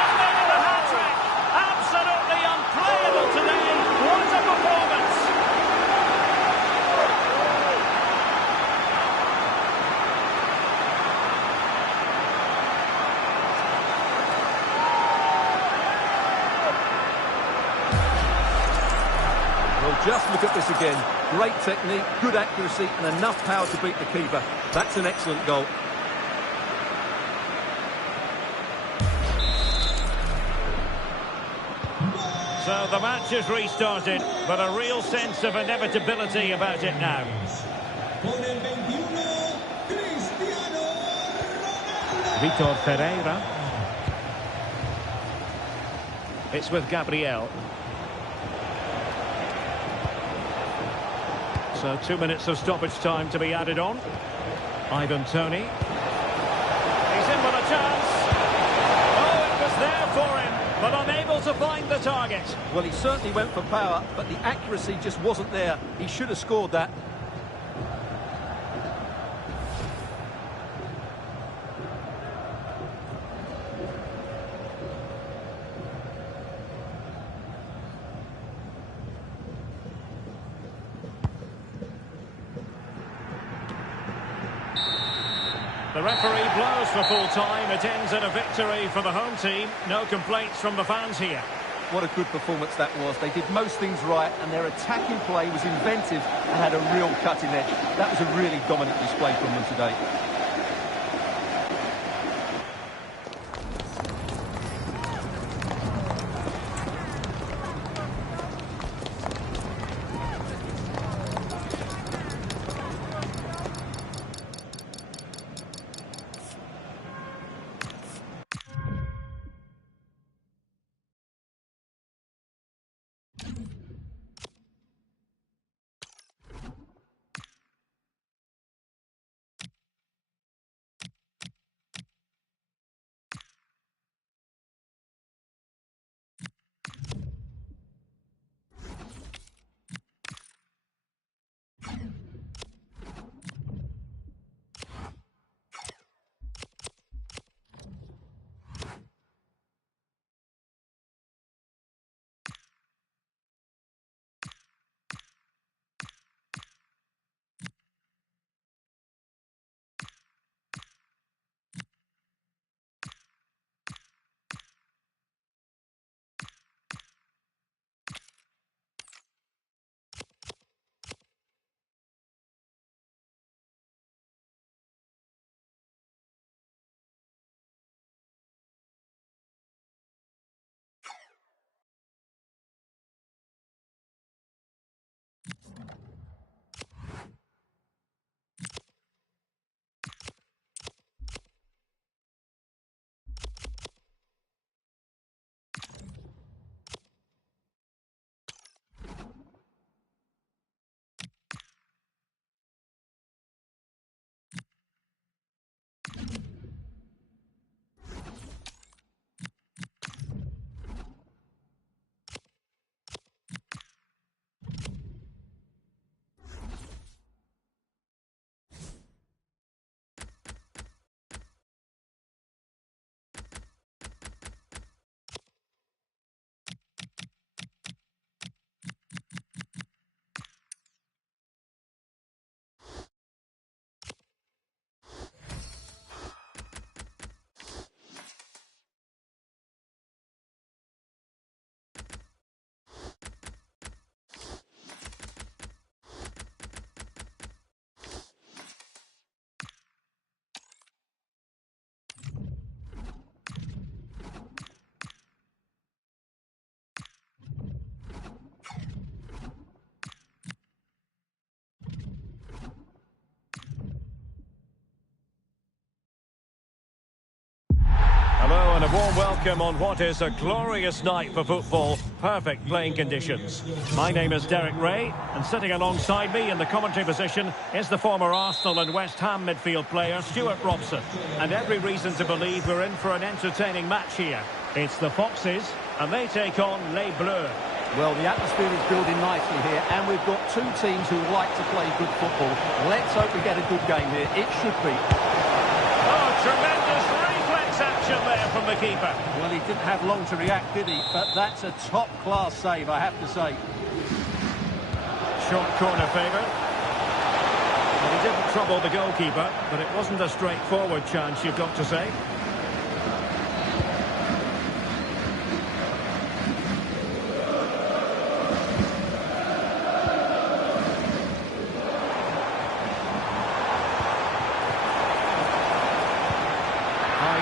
and made it a hat-trick. Absolutely unplayable today. What a performance. Well, just look at this again. Great technique, good accuracy, and enough power to beat the keeper. That's an excellent goal. So the match has restarted, but a real sense of inevitability about it now. Vitor Ferreira. It's with Gabriel. So 2 minutes of stoppage time to be added on. Ivan Toty. He's in with a chance. Oh, it was there for him, but unable to find the target. Well, he certainly went for power, but the accuracy just wasn't there. He should have scored that. The referee blows for full time. It ends in a victory for the home team. No complaints from the fans here. What a good performance that was. They did most things right, and their attacking play was inventive and had a real cutting edge. That was a really dominant display from them today. Hello and a warm welcome on what is a glorious night for football. Perfect playing conditions. My name is Derek Ray, and sitting alongside me in the commentary position is the former Arsenal and West Ham midfield player Stuart Robson. And every reason to believe we're in for an entertaining match here. It's the Foxes, and they take on Les Bleus. Well, the atmosphere is building nicely here, and we've got two teams who like to play good football. Let's hope we get a good game here. It should be. Oh, tremendous reflex action there from the keeper. Well, he didn't have long to react, did he? But that's a top-class save, I have to say. Short corner favoured. Well, he didn't trouble the goalkeeper, but it wasn't a straightforward chance, you've got to say.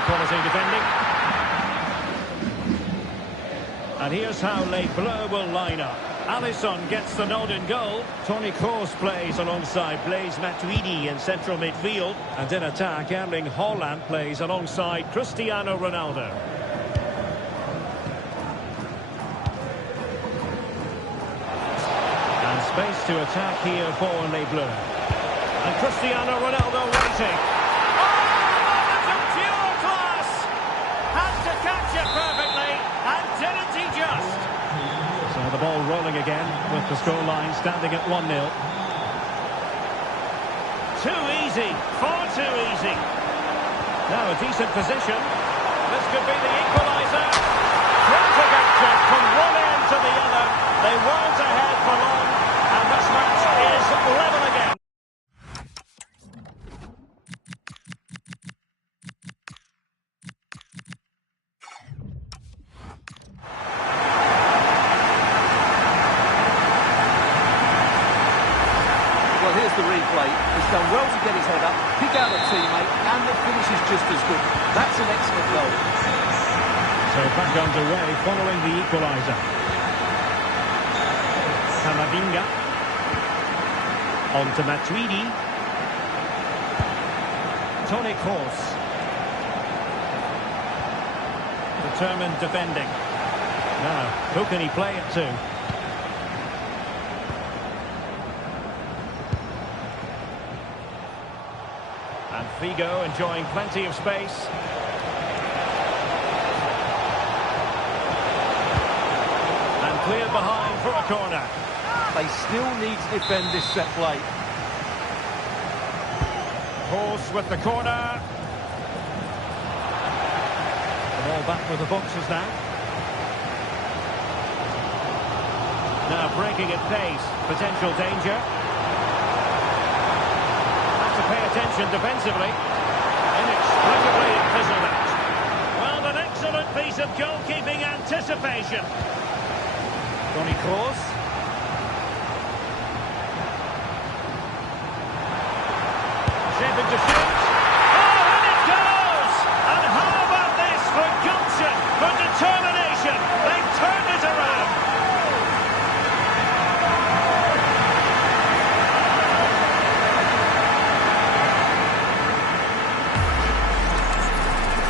Quality defending. And here's how Les Bleus will line up. Alisson gets the nod in goal. Toni Kroos plays alongside Blaise Matuidi in central midfield. And in attack, Erling Haaland plays alongside Cristiano Ronaldo. And space to attack here for Les Bleus. And Cristiano Ronaldo waiting. Perfectly, and didn't he just? So the ball rolling again with the scoreline standing at 1-0. Too easy, far too easy. Now a decent position. This could be the equaliser. Terrific action from one end to the other. They weren't ahead for long, and this match is level again. Well, here's the replay. He's done well to get his head up, pick out a teammate, and the finish is just as good. That's an excellent goal. So back underway following the equaliser. Camavinga. On to Matuidi. Toni Kroos. Determined defending. Now, who can he play it to? And Figo enjoying plenty of space. And cleared behind for a corner. They still need to defend this set play. Kroos with the corner. The ball back with the Foxes now. Now breaking at pace. Potential danger. Pay attention defensively. Inexplicably it fizzled out. Well, an excellent piece of goalkeeping anticipation. Toni Kroos. Shaping to shoot. Oh, and it goes! And how about this for gumption, for determination? They've turned it around.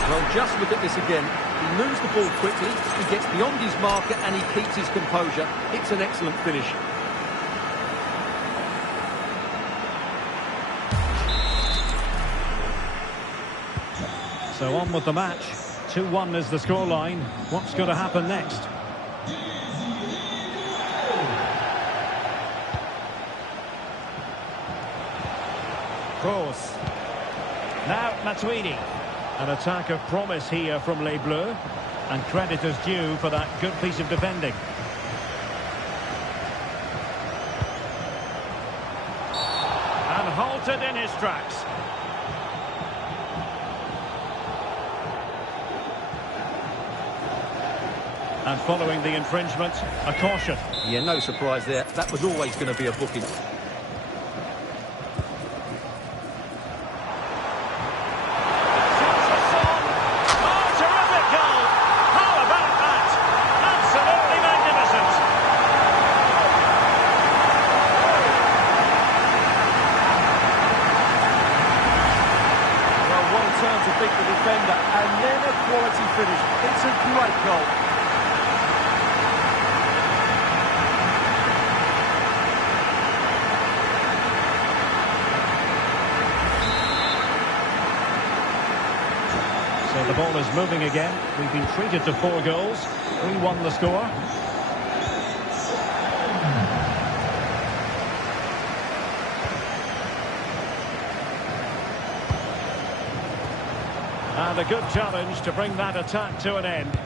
Well, just look at this again. He moves the ball quickly, he gets beyond his marker, and he keeps his composure. It's an excellent finish. So on with the match. 2-1 is the scoreline. What's going to happen next? Kroos. Now Matuidi. An attack of promise here from Les Bleus. And credit is due for that good piece of defending. And halted in his tracks. And following the infringement, a caution. Yeah, no surprise there. That was always going to be a booking. finish. It's a great goal. So the ball is moving again. We've been treated to 4 goals. 3-1 the score. And a good challenge to bring that attack to an end.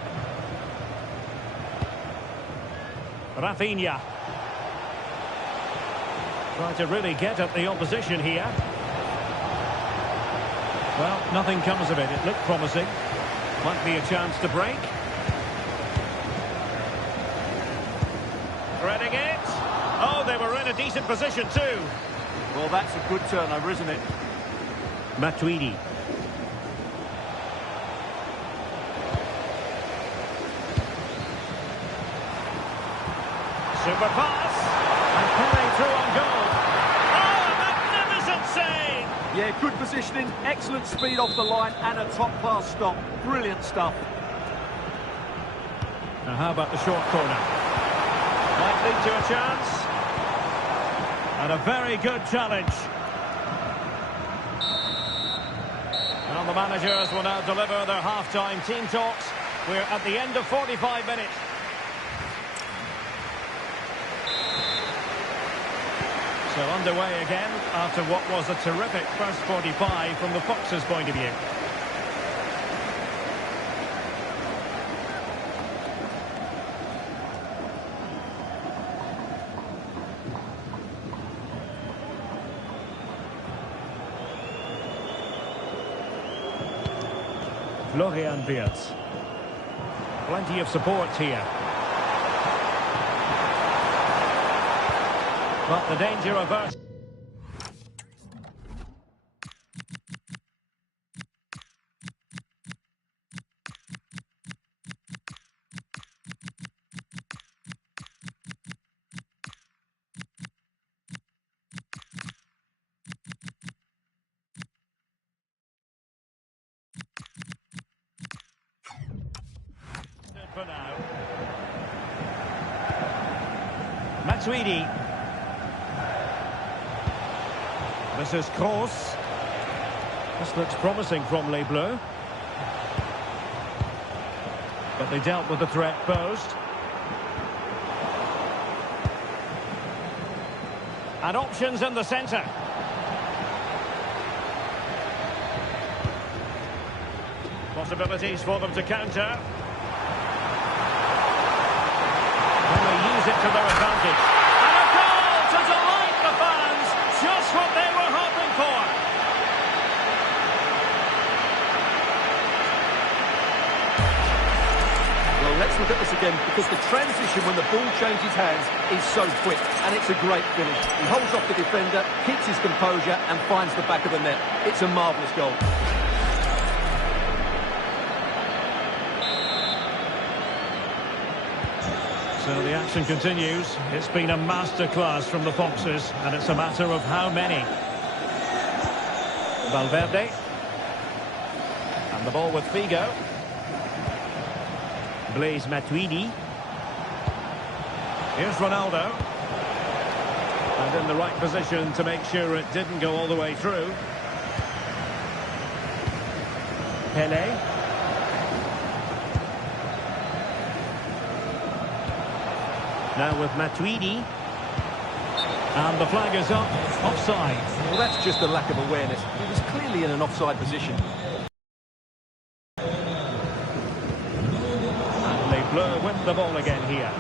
Rafinha. Trying to really get at the opposition here. Well, nothing comes of it. It looked promising. Might be a chance to break. Threading it. Oh, they were in a decent position too. Well, that's a good turnover, isn't it? Matuidi. Super pass. And Pele through on goal. Oh, a magnificent save! Yeah, good positioning, excellent speed off the line, and a top-class stop. Brilliant stuff. Now, how about the short corner? Might lead to a chance. And a very good challenge. And the managers will now deliver their half-time team talks. We're at the end of 45 minutes. So underway again after what was a terrific first 45 from the Foxes' point of view. Florian Wirtz. Plenty of support here. But the danger averts. For now. Matuidi. This is Kroos. This looks promising from Les Bleus. But they dealt with the threat posed. And options in the centre. Possibilities for them to counter. Can they use it to their advantage? And a goal to delight the fans! Just what they were hoping for! Well, let's look at this again, because the transition when the ball changes hands is so quick, and it's a great finish. He holds off the defender, keeps his composure, and finds the back of the net. It's a marvellous goal. So the action continues. It's been a masterclass from the Foxes, and it's a matter of how many. Valverde. And the ball with Figo. Blaise Matuidi. Here's Ronaldo. And in the right position to make sure it didn't go all the way through. Pele. Now with Matuidi. And the flag is up. Offside. Well, that's just a lack of awareness. He was clearly in an offside position. And Les Bleus win the ball again here.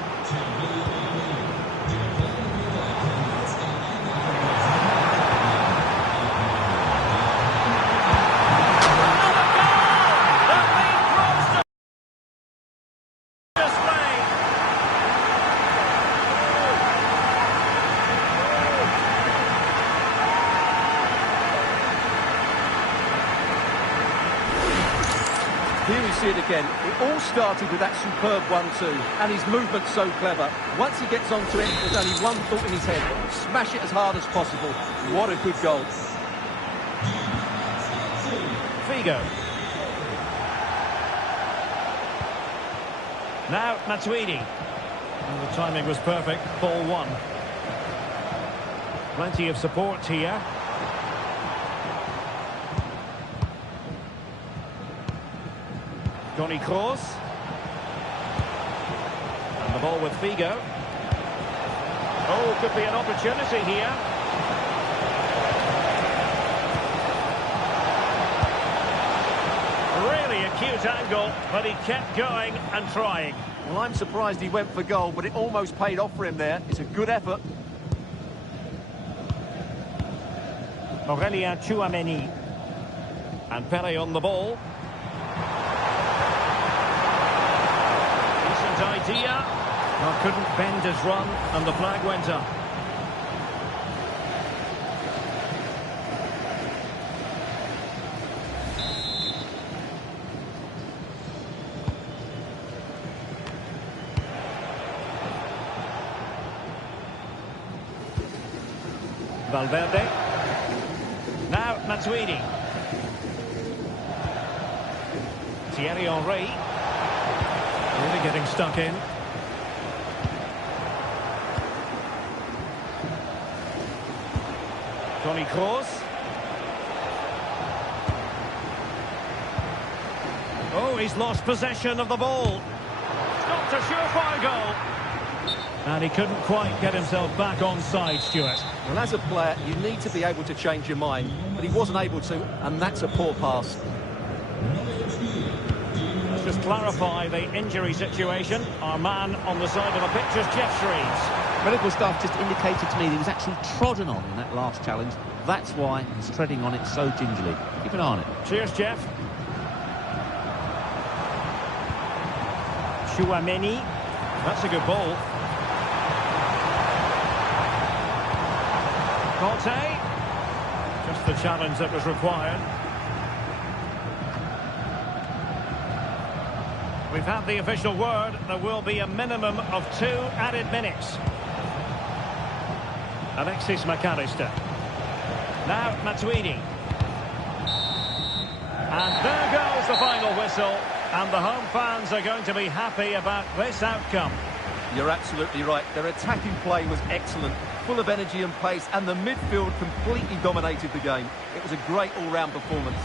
Here we see it again. It all started with that superb 1-2, and his movement's so clever. Once he gets onto it, there's only one thought in his head: smash it as hard as possible. What a good goal. Figo. Now, Matuidi. And the timing was perfect. Ball one. Plenty of support here. Tony Kroos. And the ball with Figo. Oh, could be an opportunity here. Really acute angle, but he kept going and trying. Well, I'm surprised he went for goal, but it almost paid off for him there. It's a good effort. Aurelien Tchouameni. And Pele on the ball. Decent idea. Well, couldn't bend his run, and the flag went up. Valverde. Now Matuidi. Thierry Henry. Really getting stuck in. Tony Kroos. Oh, he's lost possession of the ball. Not a surefire goal. And he couldn't quite get himself back on side, Stuart. Well, as a player, you need to be able to change your mind, but he wasn't able to, and that's a poor pass. Let's just clarify the injury situation. Our man on the side of the pitch is Jeff Shreves. Medical staff just indicated to me that he was actually trodden on in that last challenge. That's why he's treading on it so gingerly. Keep an eye on it. Cheers, Jeff. Tchouameni. That's a good ball. Toty. Just the challenge that was required. We've had the official word. There will be a minimum of 2 added minutes. Alexis McAllister. Now Matuidi. And there goes the final whistle. And the home fans are going to be happy about this outcome. You're absolutely right. Their attacking play was excellent, full of energy and pace, and the midfield completely dominated the game. It was a great all-round performance.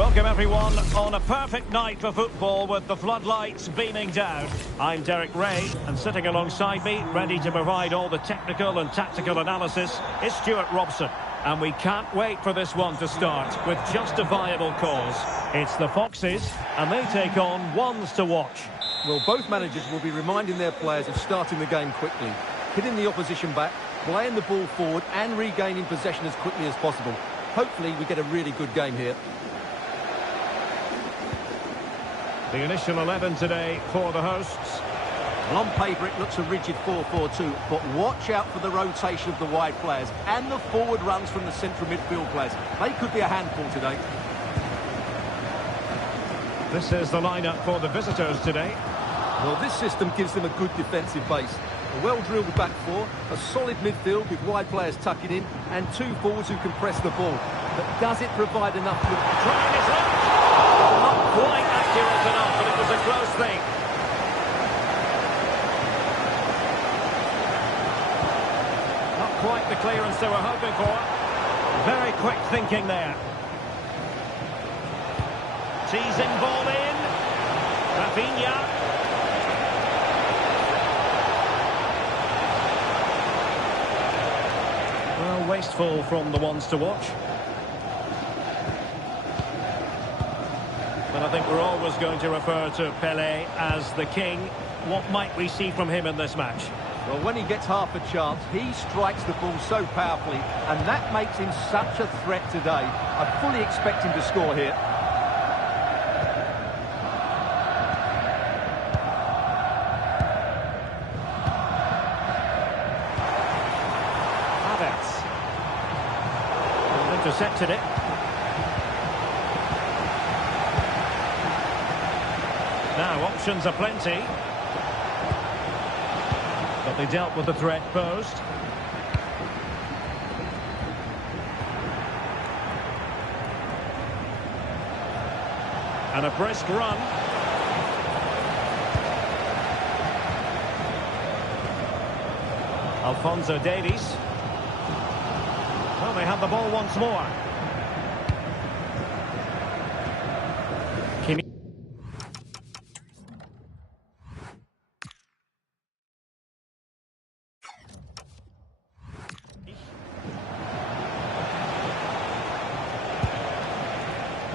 Welcome everyone on a perfect night for football with the floodlights beaming down. I'm Derek Ray, and sitting alongside me, ready to provide all the technical and tactical analysis, is Stuart Robson. And we can't wait for this one to start with justifiable cause. It's the Foxes, and they take on ones to watch. Well, both managers will be reminding their players of starting the game quickly, hitting the opposition back, playing the ball forward and regaining possession as quickly as possible. Hopefully we get a really good game here. The initial 11 today for the hosts. Well, on paper it looks a rigid 4-4-2, but watch out for the rotation of the wide players and the forward runs from the central midfield players. They could be a handful today. This is the lineup for the visitors today. Well, this system gives them a good defensive base. A well-drilled back four, a solid midfield with wide players tucking in, and two forwards who can press the ball. But does it provide enough? Trying his luck! Not quite accurate enough, but it was a close thing. Not quite the clearance they were hoping for. Very quick thinking there. Teasing ball in. Rafinha. Well, wasteful from the ones to watch. But I think we're always going to refer to Pelé as the king. What might we see from him in this match? Well, when he gets half a chance, he strikes the ball so powerfully, and that makes him such a threat today. I fully expect him to score here. Intercepted it. Now options are plenty, but they dealt with the threat posed. And a brisk run. Alphonso Davies. Well, they have the ball once more.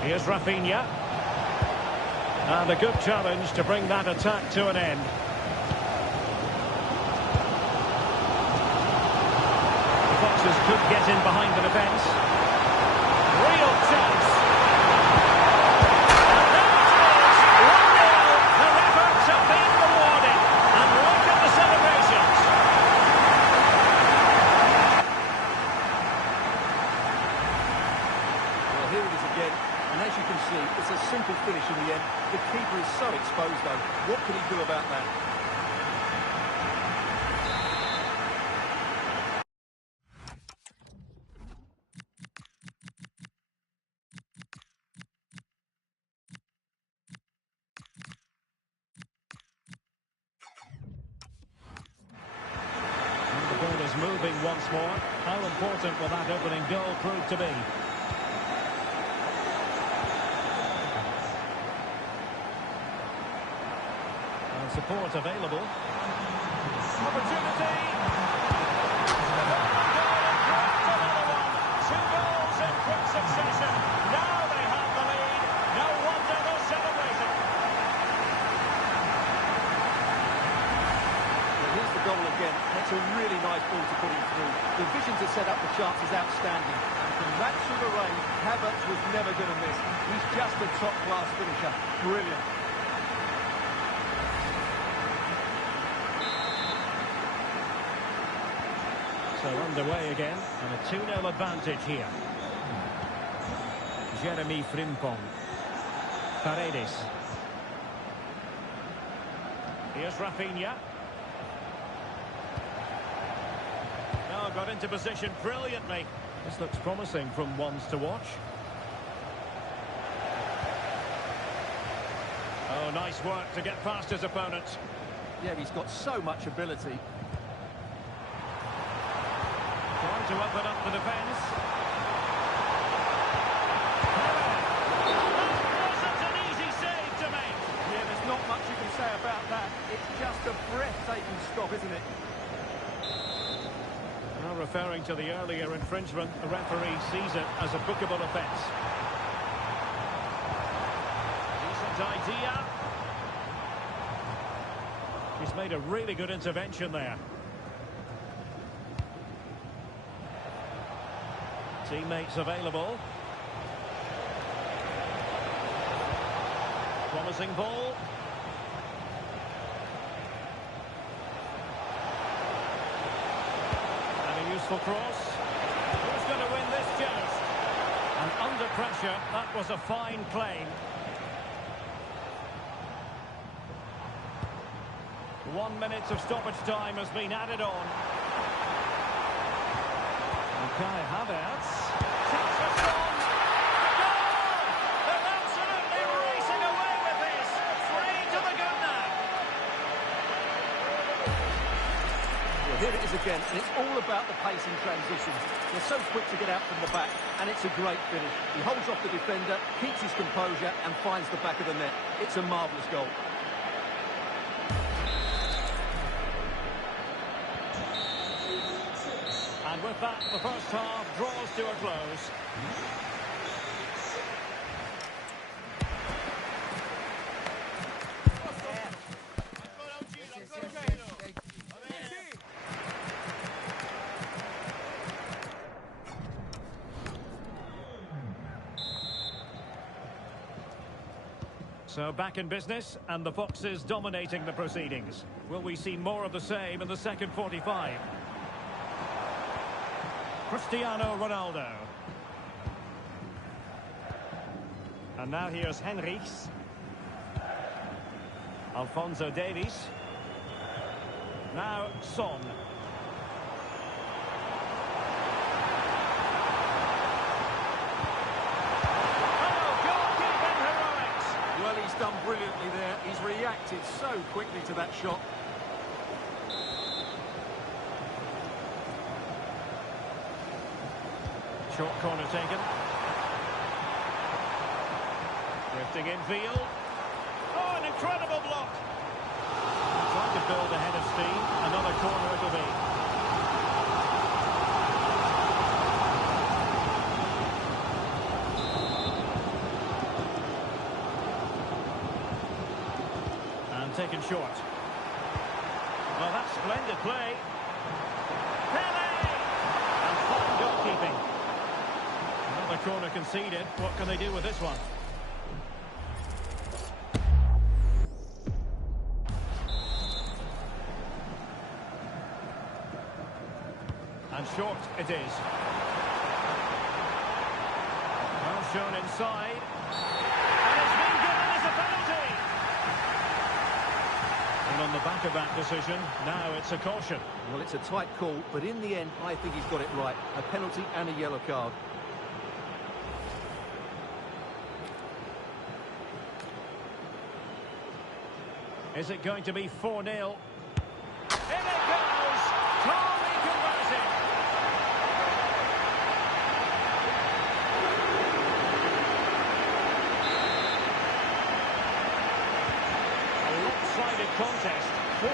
Here's Rafinha. And a good challenge to bring that attack to an end. The Foxes could get in behind the defence. Real chance. And there it is. 1-0. Their efforts have been rewarded. And look at the celebrations. Well, here it is again. And as you can see, it's a simple finish in the end. The keeper is so exposed, though. What can he do about that? And the ball is moving once more. How important will that opening goal prove to be? Support available. Opportunity. Two goals in quick succession. Now they have the lead. No wonder they're celebrating. Well, here's the goal again. It's a really nice ball to put him through. The vision to set up the chance is outstanding. And from that sort of range, Havertz was never going to miss. He's just a top-class finisher. Brilliant. So underway again, and a 2-0 advantage here. Jeremy Frimpong. Paredes. Here's Rafinha. Now got into position brilliantly. This looks promising from ones to watch. Oh, nice work to get past his opponent. Yeah, he's got so much ability. Trying to open up the defence. say about that? It's just a breathtaking stop, isn't it? Now referring to the earlier infringement, the referee sees it as a bookable offence. Decent idea. He's made a really good intervention there. Teammates available. Promising ball. And a useful cross. Who's going to win this joust? And under pressure, that was a fine claim. 1 minute of stoppage time has been added on. Kai Havertz. Shoots for Son. Goal! They're absolutely racing away with this. 3 to the good now. Well, here it is again, and it's all about the pace in transitions. They're so quick to get out from the back, and it's a great finish. He holds off the defender, keeps his composure, and finds the back of the net. It's a marvellous goal. And with that, the first half draws to a close. So back in business, and the Foxes dominating the proceedings. Will we see more of the same in the second 45? Cristiano Ronaldo. And now here's Henrichs. Alphonso Davies. Now Son. Oh, goalkeeping heroics! Well, he's done brilliantly there. He's reacted so quickly to that shot. Short corner taken. Drifting infield. Oh, an incredible block. Trying to build ahead of steam. Another corner it'll be. And taken short. Well, that's splendid play. Pele! And fine goalkeeping. Another corner conceded. What can they do with this one? And short it is. Well shown inside. And it's been given as a penalty. And on the back of that decision, now it's a caution. Well, it's a tight call, but in the end, I think he's got it right. A penalty and a yellow card. Is it going to be 4-0? In it goes! Toty converting! A lopsided contest, 4-0.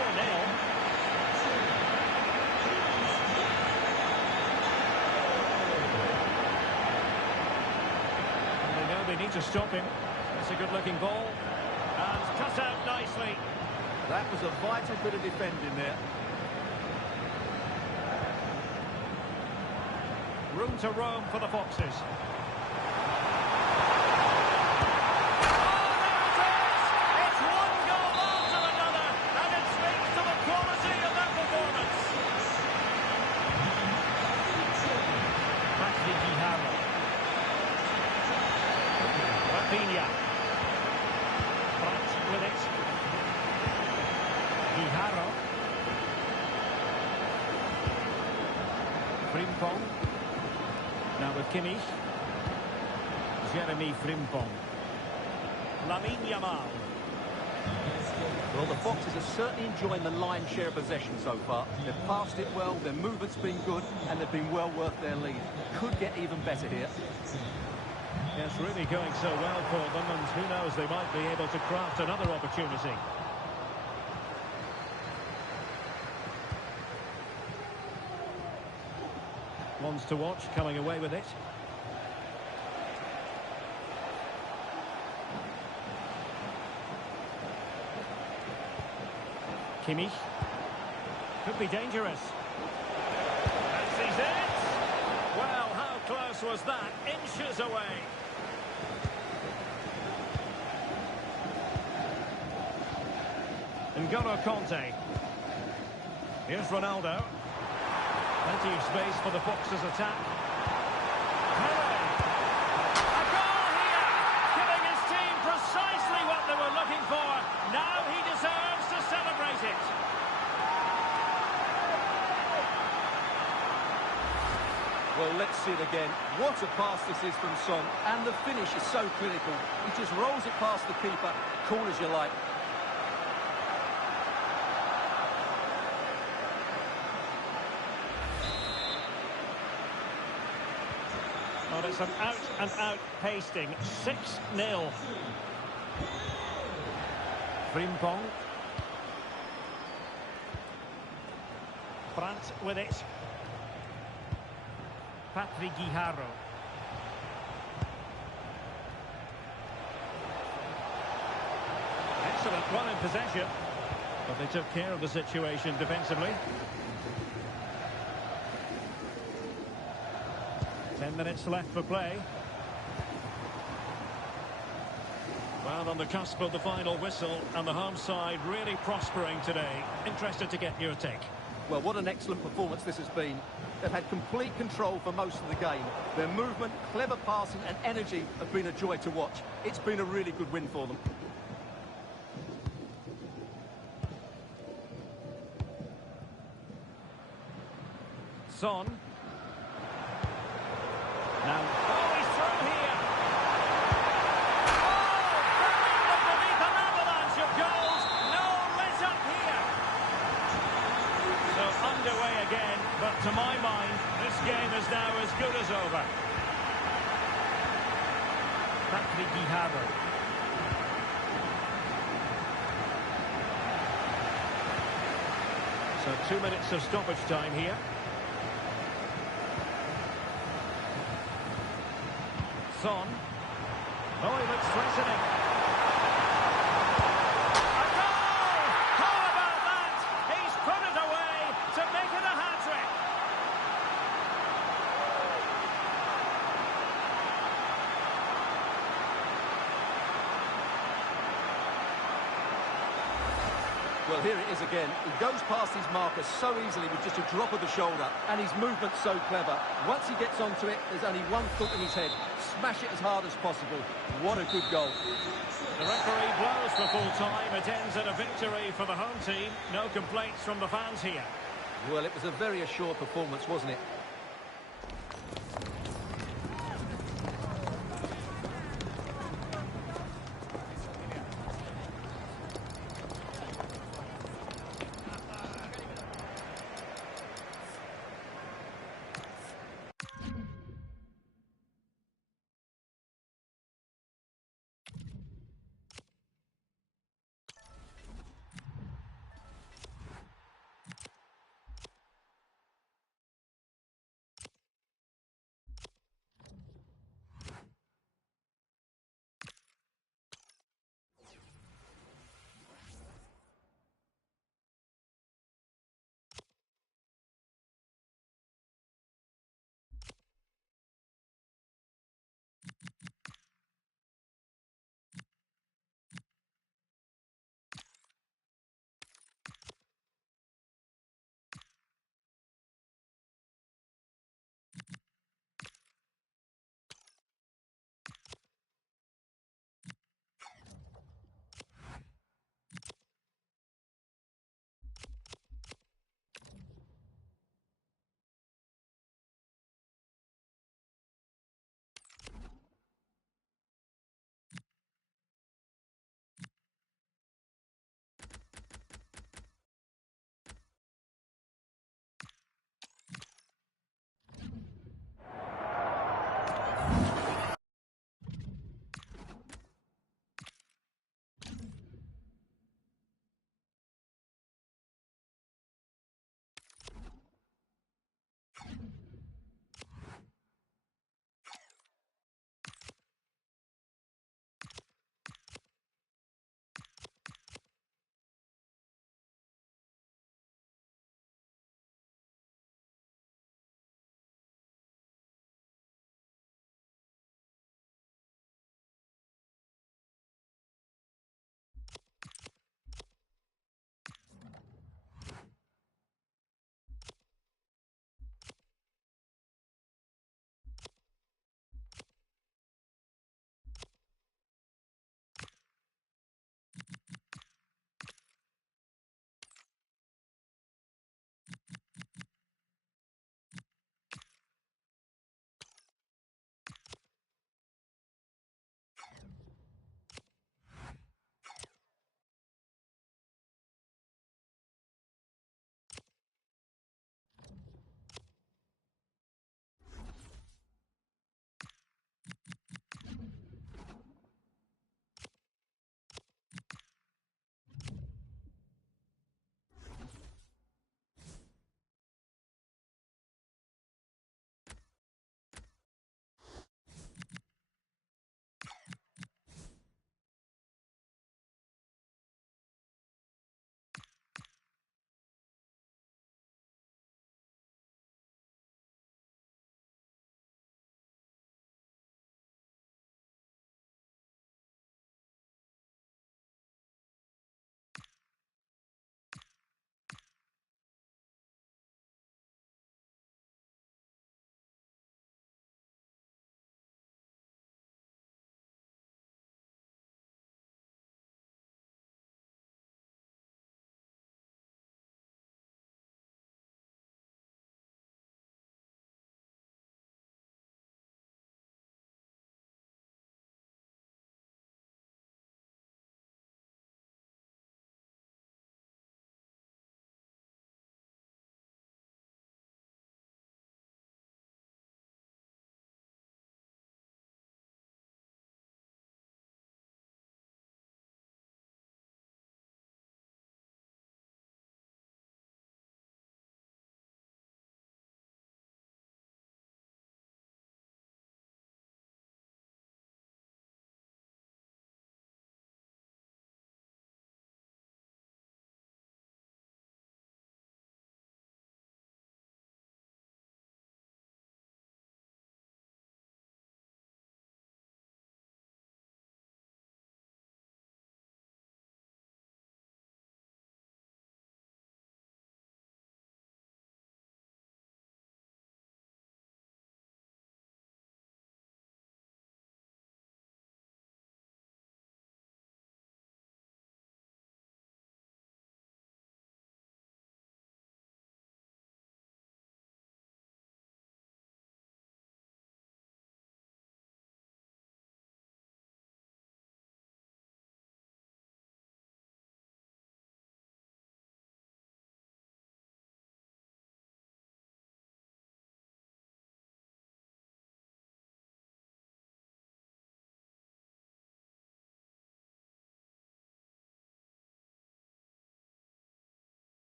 And they know they need to stop him. It's a good-looking ball. And cut out nicely. That was a vital bit of defending there. Room to roam for the Foxes. Frimpong. Now with Kimmich. Jeremy Frimpong. Lamine Yamal. Well, the Foxes are certainly enjoying the lion's share of possession so far. They've passed it well, their movement's been good, and they've been well worth their lead. Could get even better here. Yeah, it's really going so well for them, and who knows, they might be able to craft another opportunity. Ones to watch, coming away with it. Kimmich. Could be dangerous. And sees it. Well, how close was that? Inches away. N'Golo Conte. Here's Ronaldo. Plenty of space for the Foxes' attack. Pele. A goal here! Giving his team precisely what they were looking for. Now he deserves to celebrate it. Well, let's see it again. What a pass this is from Son. And the finish is so clinical. He just rolls it past the keeper, cool as you like. Well, it's an out-and-out pasting. 6-0. Frimpong. Brandt with it. Patrick Guijarro. Excellent run in possession. But they took care of the situation defensively. 10 minutes left for play. Well, on the cusp of the final whistle, and the home side really prospering today. Interested to get your take. Well, what an excellent performance this has been. They've had complete control for most of the game. Their movement, clever passing and energy have been a joy to watch. It's been a really good win for them. Son. Now, oh, he's through here. Oh, beneath an avalanche of goals. No let up here. So underway again, but to my mind, this game is now as good as over. Patrick Guijarro. So 2 minutes of stoppage time here. Son. Oh, he looks threatening. A goal! How about that? He's put it away to make it a hat-trick. Well, here it is again. He goes past his marker so easily with just a drop of the shoulder, and his movement's so clever. Once he gets onto it, there's only one thought in his head. Smash it as hard as possible. What a good goal. The referee blows for full time. It ends in a victory for the home team. No complaints from the fans here. Well, it was a very assured performance, wasn't it?